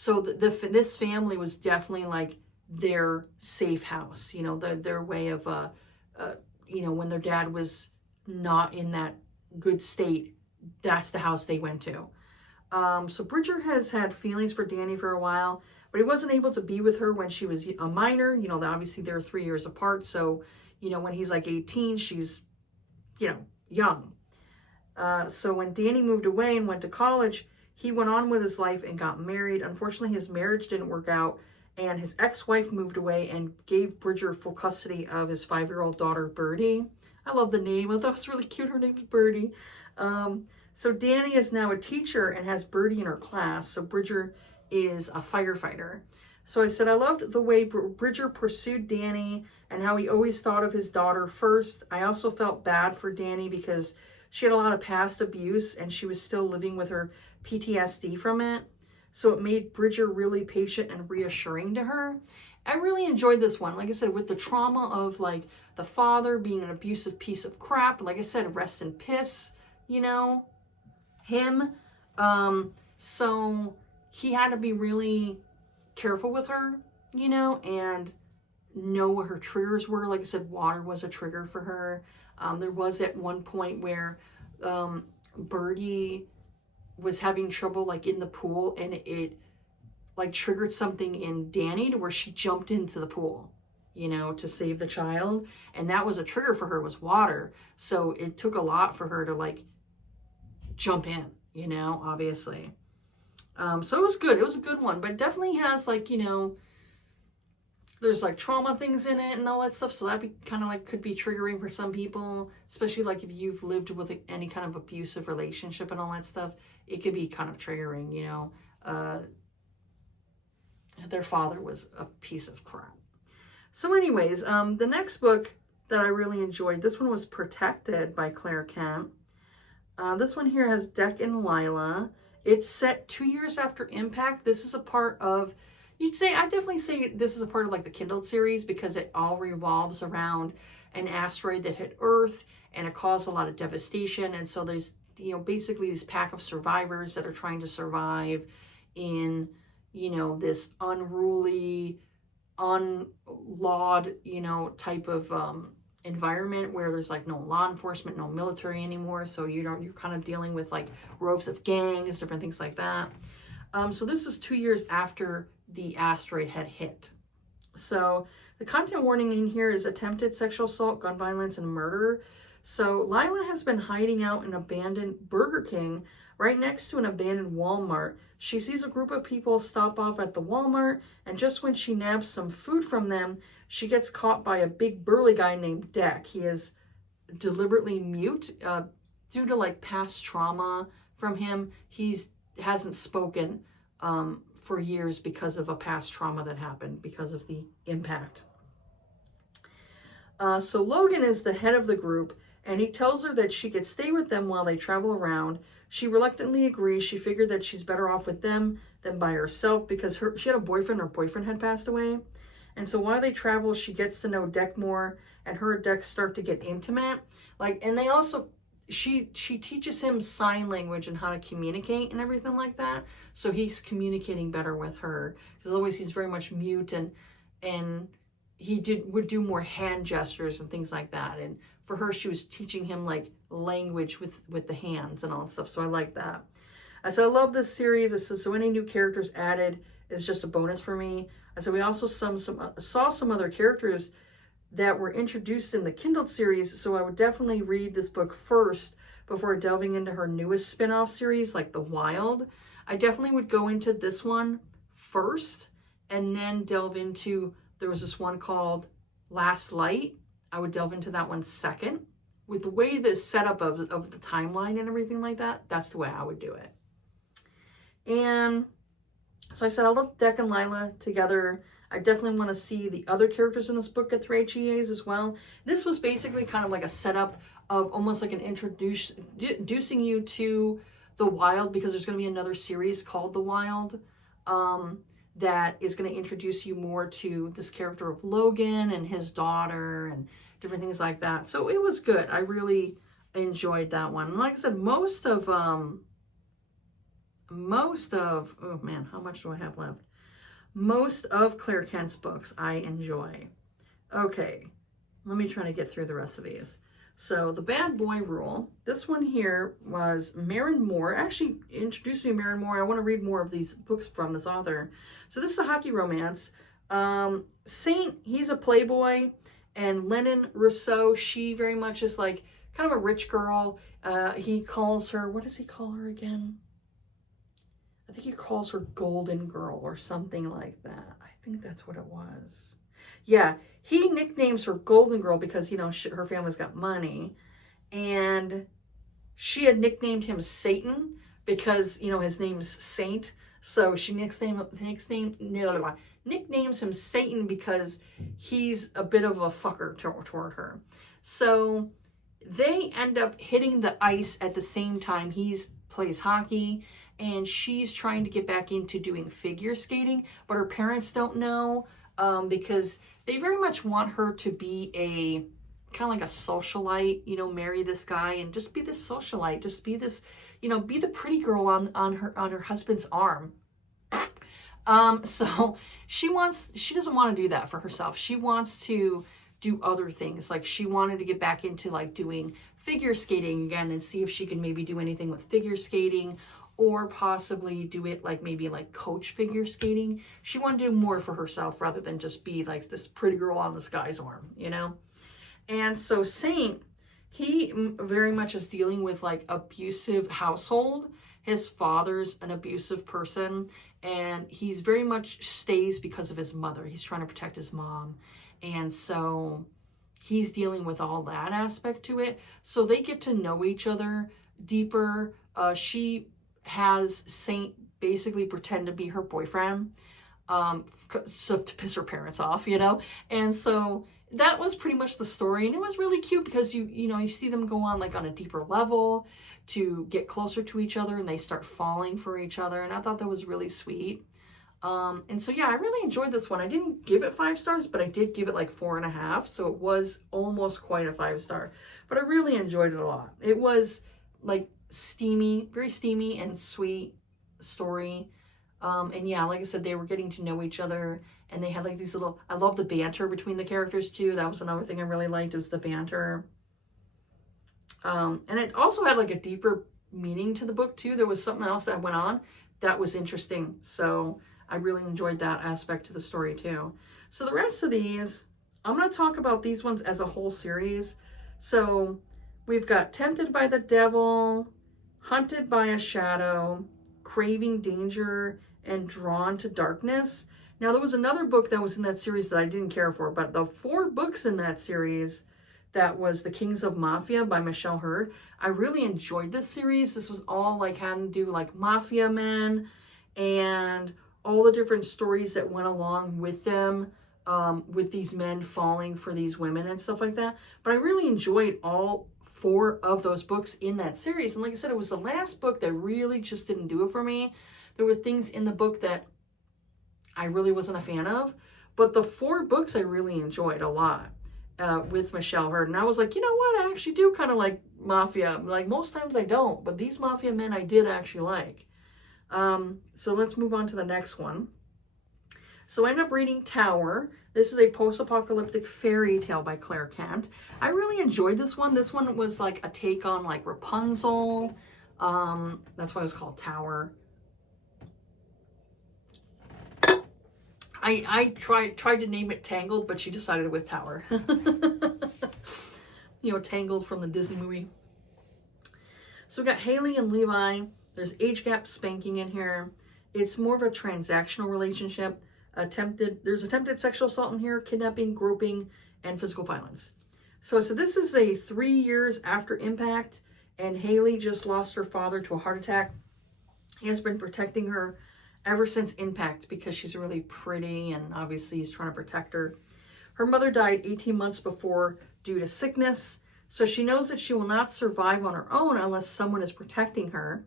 So this family was definitely like their safe house, you know, their way of, you know, when their dad was not in that good state, that's the house they went to. So Bridger has had feelings for Danny for a while, but he wasn't able to be with her when she was a minor. You know, obviously they're 3 years apart. So, you know, when he's like 18, she's, you know, young. So when Danny moved away and went to college, he went on with his life and got married. Unfortunately, his marriage didn't work out, and his ex-wife moved away and gave Bridger full custody of his 5-year-old daughter, Birdie. I love the name. I thought it was really cute. Her name is Birdie. So Danny is now a teacher and has Birdie in her class. So Bridger is a firefighter. So I said, I loved the way Bridger pursued Danny and how he always thought of his daughter first. I also felt bad for Danny because she had a lot of past abuse and she was still living with her PTSD from it. So it made Bridger really patient and reassuring to her. I really enjoyed this one. Like I said, with the trauma of like the father being an abusive piece of crap. Like I said, rest in piss, you know, him. So he had to be really careful with her, you know, and know what her triggers were. Like I said, water was a trigger for her. There was at one point where Birdie was having trouble like in the pool, and it like triggered something in Danny to where she jumped into the pool, you know, to save the child. And that was a trigger for her, was water. So it took a lot for her to like jump in, you know, obviously. So it was good. It was a good one, but it definitely has like, you know, there's like trauma things in it and all that stuff. So that be kind of like could be triggering for some people, especially like if you've lived with any kind of abusive relationship and all that stuff, it could be kind of triggering, you know. Their father was a piece of crap. So anyways, the next book that I really enjoyed, this one was Protected by Claire Kemp. This one here has Deck and Lila. It's set 2 years after Impact. This is a part of, I definitely say this is a part of like the Kindled series because it all revolves around an asteroid that hit Earth and it caused a lot of devastation. And so there's, you know, basically this pack of survivors that are trying to survive in, you know, this unruly, unlawed, you know, type of environment where there's like no law enforcement, no military anymore. So you're kind of dealing with like rows of gangs, different things like that. So this is 2 years after the asteroid had hit. So the content warning in here is attempted sexual assault, gun violence, and murder. So Lila has been hiding out in an abandoned Burger King right next to an abandoned Walmart. She sees a group of people stop off at the Walmart, and just when she nabs some food from them, she gets caught by a big burly guy named Deck. He is deliberately mute due to like past trauma from him. He hasn't spoken for years because of a past trauma that happened because of the impact. So Logan is the head of the group, and he tells her that she could stay with them while they travel around. She reluctantly agrees. She figured that she's better off with them than by herself because she had a boyfriend. Her boyfriend had passed away. And so while they travel, she gets to know Deck more, and her and Deck start to get intimate. Like, and they also, she teaches him sign language and how to communicate and everything like that. So he's communicating better with her because otherwise he's very much mute, and he would do more hand gestures and things like that. And for her, she was teaching him like language with the hands and all that stuff. So I like that. So I love this series. It says, so any new characters added is just a bonus for me. So we also saw some other characters that were introduced in the Kindled series. So I would definitely read this book first before delving into her newest spin-off series, like The Wild. I definitely would go into this one first and then delve into, there was this one called Last Light. I would delve into that one second. With the way the setup of the timeline and everything like that, that's the way I would do it. And so I said, I love Deck and Lila together. I definitely want to see the other characters in this book get 3 HEAs as well. This was basically kind of like a setup of almost like an introducing you to The Wild, because there's going to be another series called The Wild that is going to introduce you more to this character of Logan and his daughter and different things like that. So it was good. I really enjoyed that one. And like I said, most of most of, oh man, how much do I have left? Most of Claire Kent's books I enjoy. Okay, let me try to get through the rest of these. So The Bad Boy Rule. This one here was Maren Moore. Actually introduced me to Maren Moore. I want to read more of these books from this author. So this is a hockey romance. Saint, he's a playboy. And Lennon Rousseau, she very much is like kind of a rich girl. He calls her, what does he call her again? I think he calls her Golden Girl or something like that. I think that's what it was. Yeah, he nicknames her Golden Girl because, you know, her family's got money. And she had nicknamed him Satan because, you know, his name's Saint. So she nicknames him Satan because he's a bit of a fucker toward her. So they end up hitting the ice at the same time. He plays hockey and she's trying to get back into doing figure skating, but her parents don't know because they very much want her to be a kind of like a socialite, you know, marry this guy and just be this socialite, just be this, you know, be the pretty girl on her husband's arm. So she doesn't want to do that for herself. She wants to do other things. Like she wanted to get back into like doing figure skating again and see if she can maybe do anything with figure skating or possibly do it like maybe like coach figure skating. She wanted to do more for herself rather than just be like this pretty girl on this guy's arm, you know? And so Saint, he very much is dealing with like abusive household. His father's an abusive person and he's very much stays because of his mother. He's trying to protect his mom. And so he's dealing with all that aspect to it. So they get to know each other deeper. She has Saint basically pretend to be her boyfriend, so to piss her parents off, you know? And so that was pretty much the story. And it was really cute because you know, you see them go on like on a deeper level to get closer to each other and they start falling for each other. And I thought that was really sweet. And so, yeah, I really enjoyed this one. I didn't give it 5 stars, but I did give it like 4.5. So it was almost quite a 5-star, but I really enjoyed it a lot. It was like steamy, very steamy and sweet story. And yeah, like I said, they were getting to know each other and they had like these little, I love the banter between the characters too. That was another thing I really liked, was the banter. And it also had like a deeper meaning to the book too. There was something else that went on that was interesting. So I really enjoyed that aspect to the story too. So the rest of these, I'm going to talk about these ones as a whole series. So we've got Tempted by the Devil, Hunted by a Shadow, Craving Danger, and Drawn to Darkness. Now there was another book that was in that series that I didn't care for, but the 4 books in that series, that was The Kings of Mafia by Michelle Hurd. I really enjoyed this series. This was all like having to do like mafia men and all the different stories that went along with them, with these men falling for these women and stuff like that. But I really enjoyed all 4 of those books in that series. And like I said, it was the last book that really just didn't do it for me. There were things in the book that I really wasn't a fan of, but the 4 books I really enjoyed a lot. With Michelle Hurd. And I was like, you know what? I actually do kind of like mafia. Like most times I don't, but these mafia men I did actually like. So let's move on to the next one. So I ended up reading Tower. This is a post-apocalyptic fairy tale by Claire Kent. I really enjoyed this one. This one was like a take on like Rapunzel. That's why it was called Tower. I tried to name it Tangled, but she decided with Tower. You know, Tangled from the Disney movie. So we got Haley and Levi. There's age gap spanking in here. It's more of a transactional relationship. There's attempted sexual assault in here, kidnapping, groping, and physical violence. So this is a 3 years after impact, and Haley just lost her father to a heart attack. He has been protecting her ever since impact because she's really pretty and obviously he's trying to protect her. Her mother died 18 months before due to sickness, so she knows that she will not survive on her own unless someone is protecting her.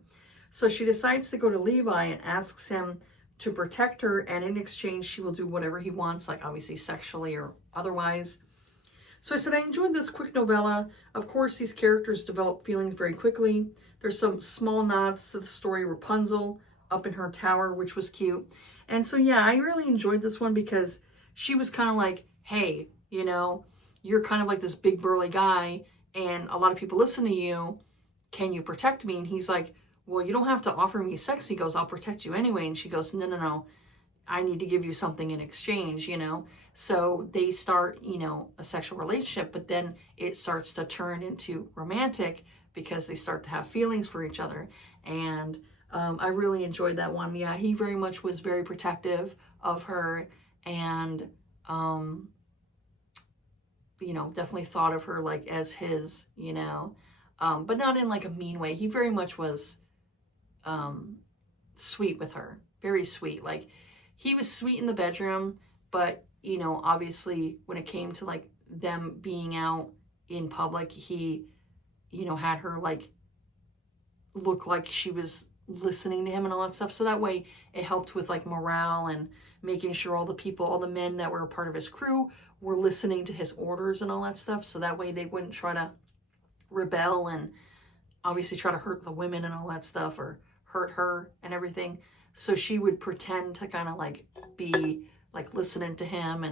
So she decides to go to Levi and asks him to protect her, and in exchange she will do whatever he wants, like obviously sexually or otherwise. So I said I enjoyed this quick novella. Of course, these characters develop feelings very quickly. There's some small nods to the story Rapunzel, up in her tower, which was cute. And so, yeah, I really enjoyed this one because she was kind of like, hey, you know, you're kind of like this big burly guy and a lot of people listen to you. Can you protect me? And he's like, well, you don't have to offer me sex. He goes, I'll protect you anyway. And she goes, no, no, no. I need to give you something in exchange, you know? So they start, you know, a sexual relationship, but then it starts to turn into romantic because they start to have feelings for each other. And I really enjoyed that one. Yeah, he very much was very protective of her and, you know, definitely thought of her like as his, you know, but not in like a mean way. He very much was sweet with her, very sweet. Like he was sweet in the bedroom, but, you know, obviously when it came to like them being out in public, he, you know, had her like look like she was listening to him and all that stuff. So that way it helped with like morale and making sure all the people, all the men that were a part of his crew were listening to his orders and all that stuff. So that way they wouldn't try to rebel and obviously try to hurt the women and all that stuff or hurt her and everything. So she would pretend to kind of like be like listening to him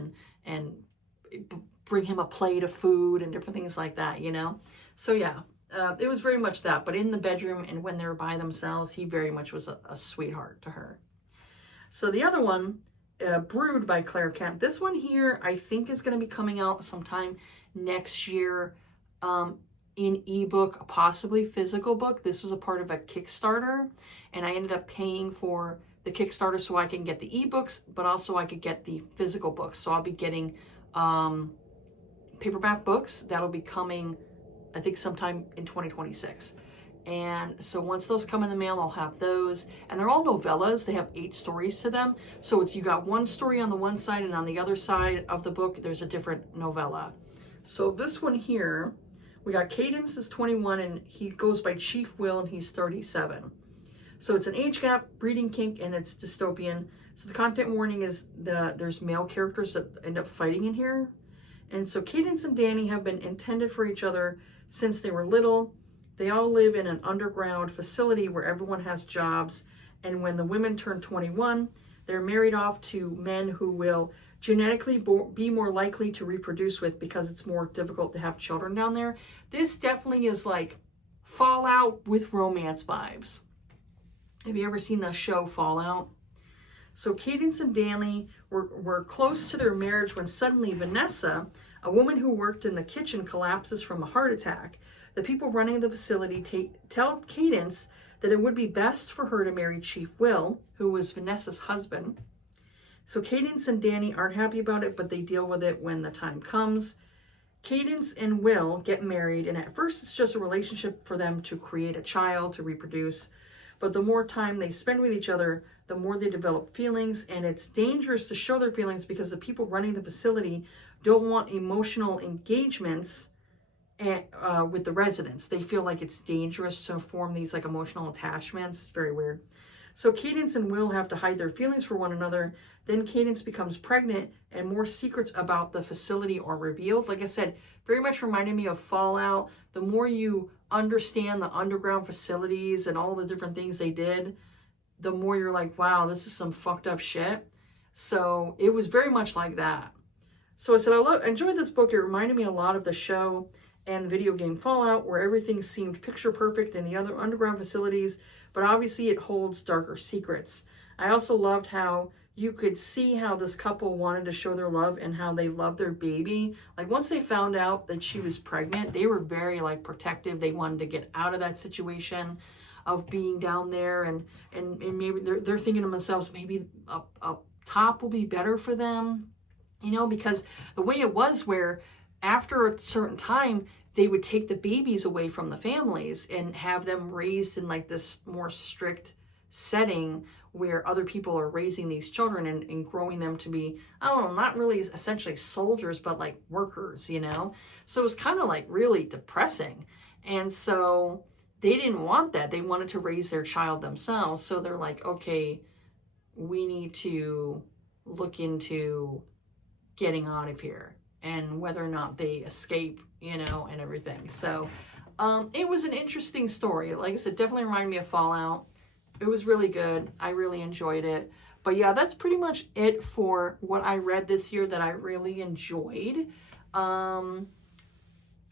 and bring him a plate of food and different things like that, you know? So yeah, it was very much that. But in the bedroom and when they were by themselves, he very much was a sweetheart to her. So the other one, Brood by Claire Kent. This one here, I think is going to be coming out sometime next year in ebook, possibly physical book. This was a part of a Kickstarter, and I ended up paying for the Kickstarter so I can get the ebooks, but also I could get the physical books. So I'll be getting paperback books. That'll be coming, I think, sometime in 2026. And so once those come in the mail, I'll have those. And they're all novellas. They have 8 stories to them. So it's, you got one story on the one side, and on the other side of the book, there's a different novella. So this one here, we got Cadence is 21, and he goes by Chief Will, and he's 37. So it's an age gap, breeding kink, and it's dystopian. So the content warning is there's male characters that end up fighting in here. And so Cadence and Danny have been intended for each other since they were little. They all live in an underground facility where everyone has jobs. And when the women turn 21, they're married off to men who will genetically be more likely to reproduce with, because it's more difficult to have children down there. This definitely is like Fallout with romance vibes. Have you ever seen the show Fallout? So Cadence and Danny were close to their marriage when suddenly Vanessa, a woman who worked in the kitchen, collapses from a heart attack. The people running the facility tell Cadence that it would be best for her to marry Chief Will, who was Vanessa's husband. So Cadence and Danny aren't happy about it, but they deal with it when the time comes. Cadence and Will get married, and at first it's just a relationship for them to create a child, to reproduce. But the more time they spend with each other, the more they develop feelings, and it's dangerous to show their feelings because the people running the facility don't want emotional engagements with the residents. They feel like it's dangerous to form these like emotional attachments. It's very weird. So Cadence and Will have to hide their feelings for one another. Then Cadence becomes pregnant, and more secrets about the facility are revealed. Like I said, very much reminded me of Fallout. The more you understand the underground facilities and all the different things they did, the more you're like, wow, this is some fucked up shit. So it was very much like that. So I said, I enjoyed this book. It reminded me a lot of the show and video game Fallout, where everything seemed picture perfect in the other underground facilities, but obviously it holds darker secrets. I also loved how you could see how this couple wanted to show their love and how they love their baby. Like once they found out that she was pregnant, they were very like protective. They wanted to get out of that situation of being down there, and maybe they're thinking to themselves, maybe a top will be better for them, you know, because the way it was where after a certain time, they would take the babies away from the families and have them raised in like this more strict setting where other people are raising these children and growing them to be, I don't know, not really essentially soldiers, but like workers, you know? So it was kind of like really depressing. And so they didn't want that. They wanted to raise their child themselves. So they're like, okay, we need to look into getting out of here and whether or not they escape, you know, and everything. So it was an interesting story. Like I said, definitely reminded me of Fallout. it was really good. I really enjoyed it. But yeah, that's pretty much it for what I read this year that I really enjoyed.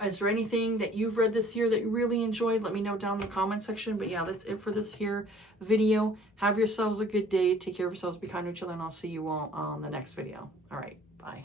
Is there anything that you've read this year that you really enjoyed? Let me know down in the comment section. But yeah, that's it for this here video. Have yourselves a good day. Take care of yourselves. Be kind to each other. And I'll see you all on the next video. All right. Bye.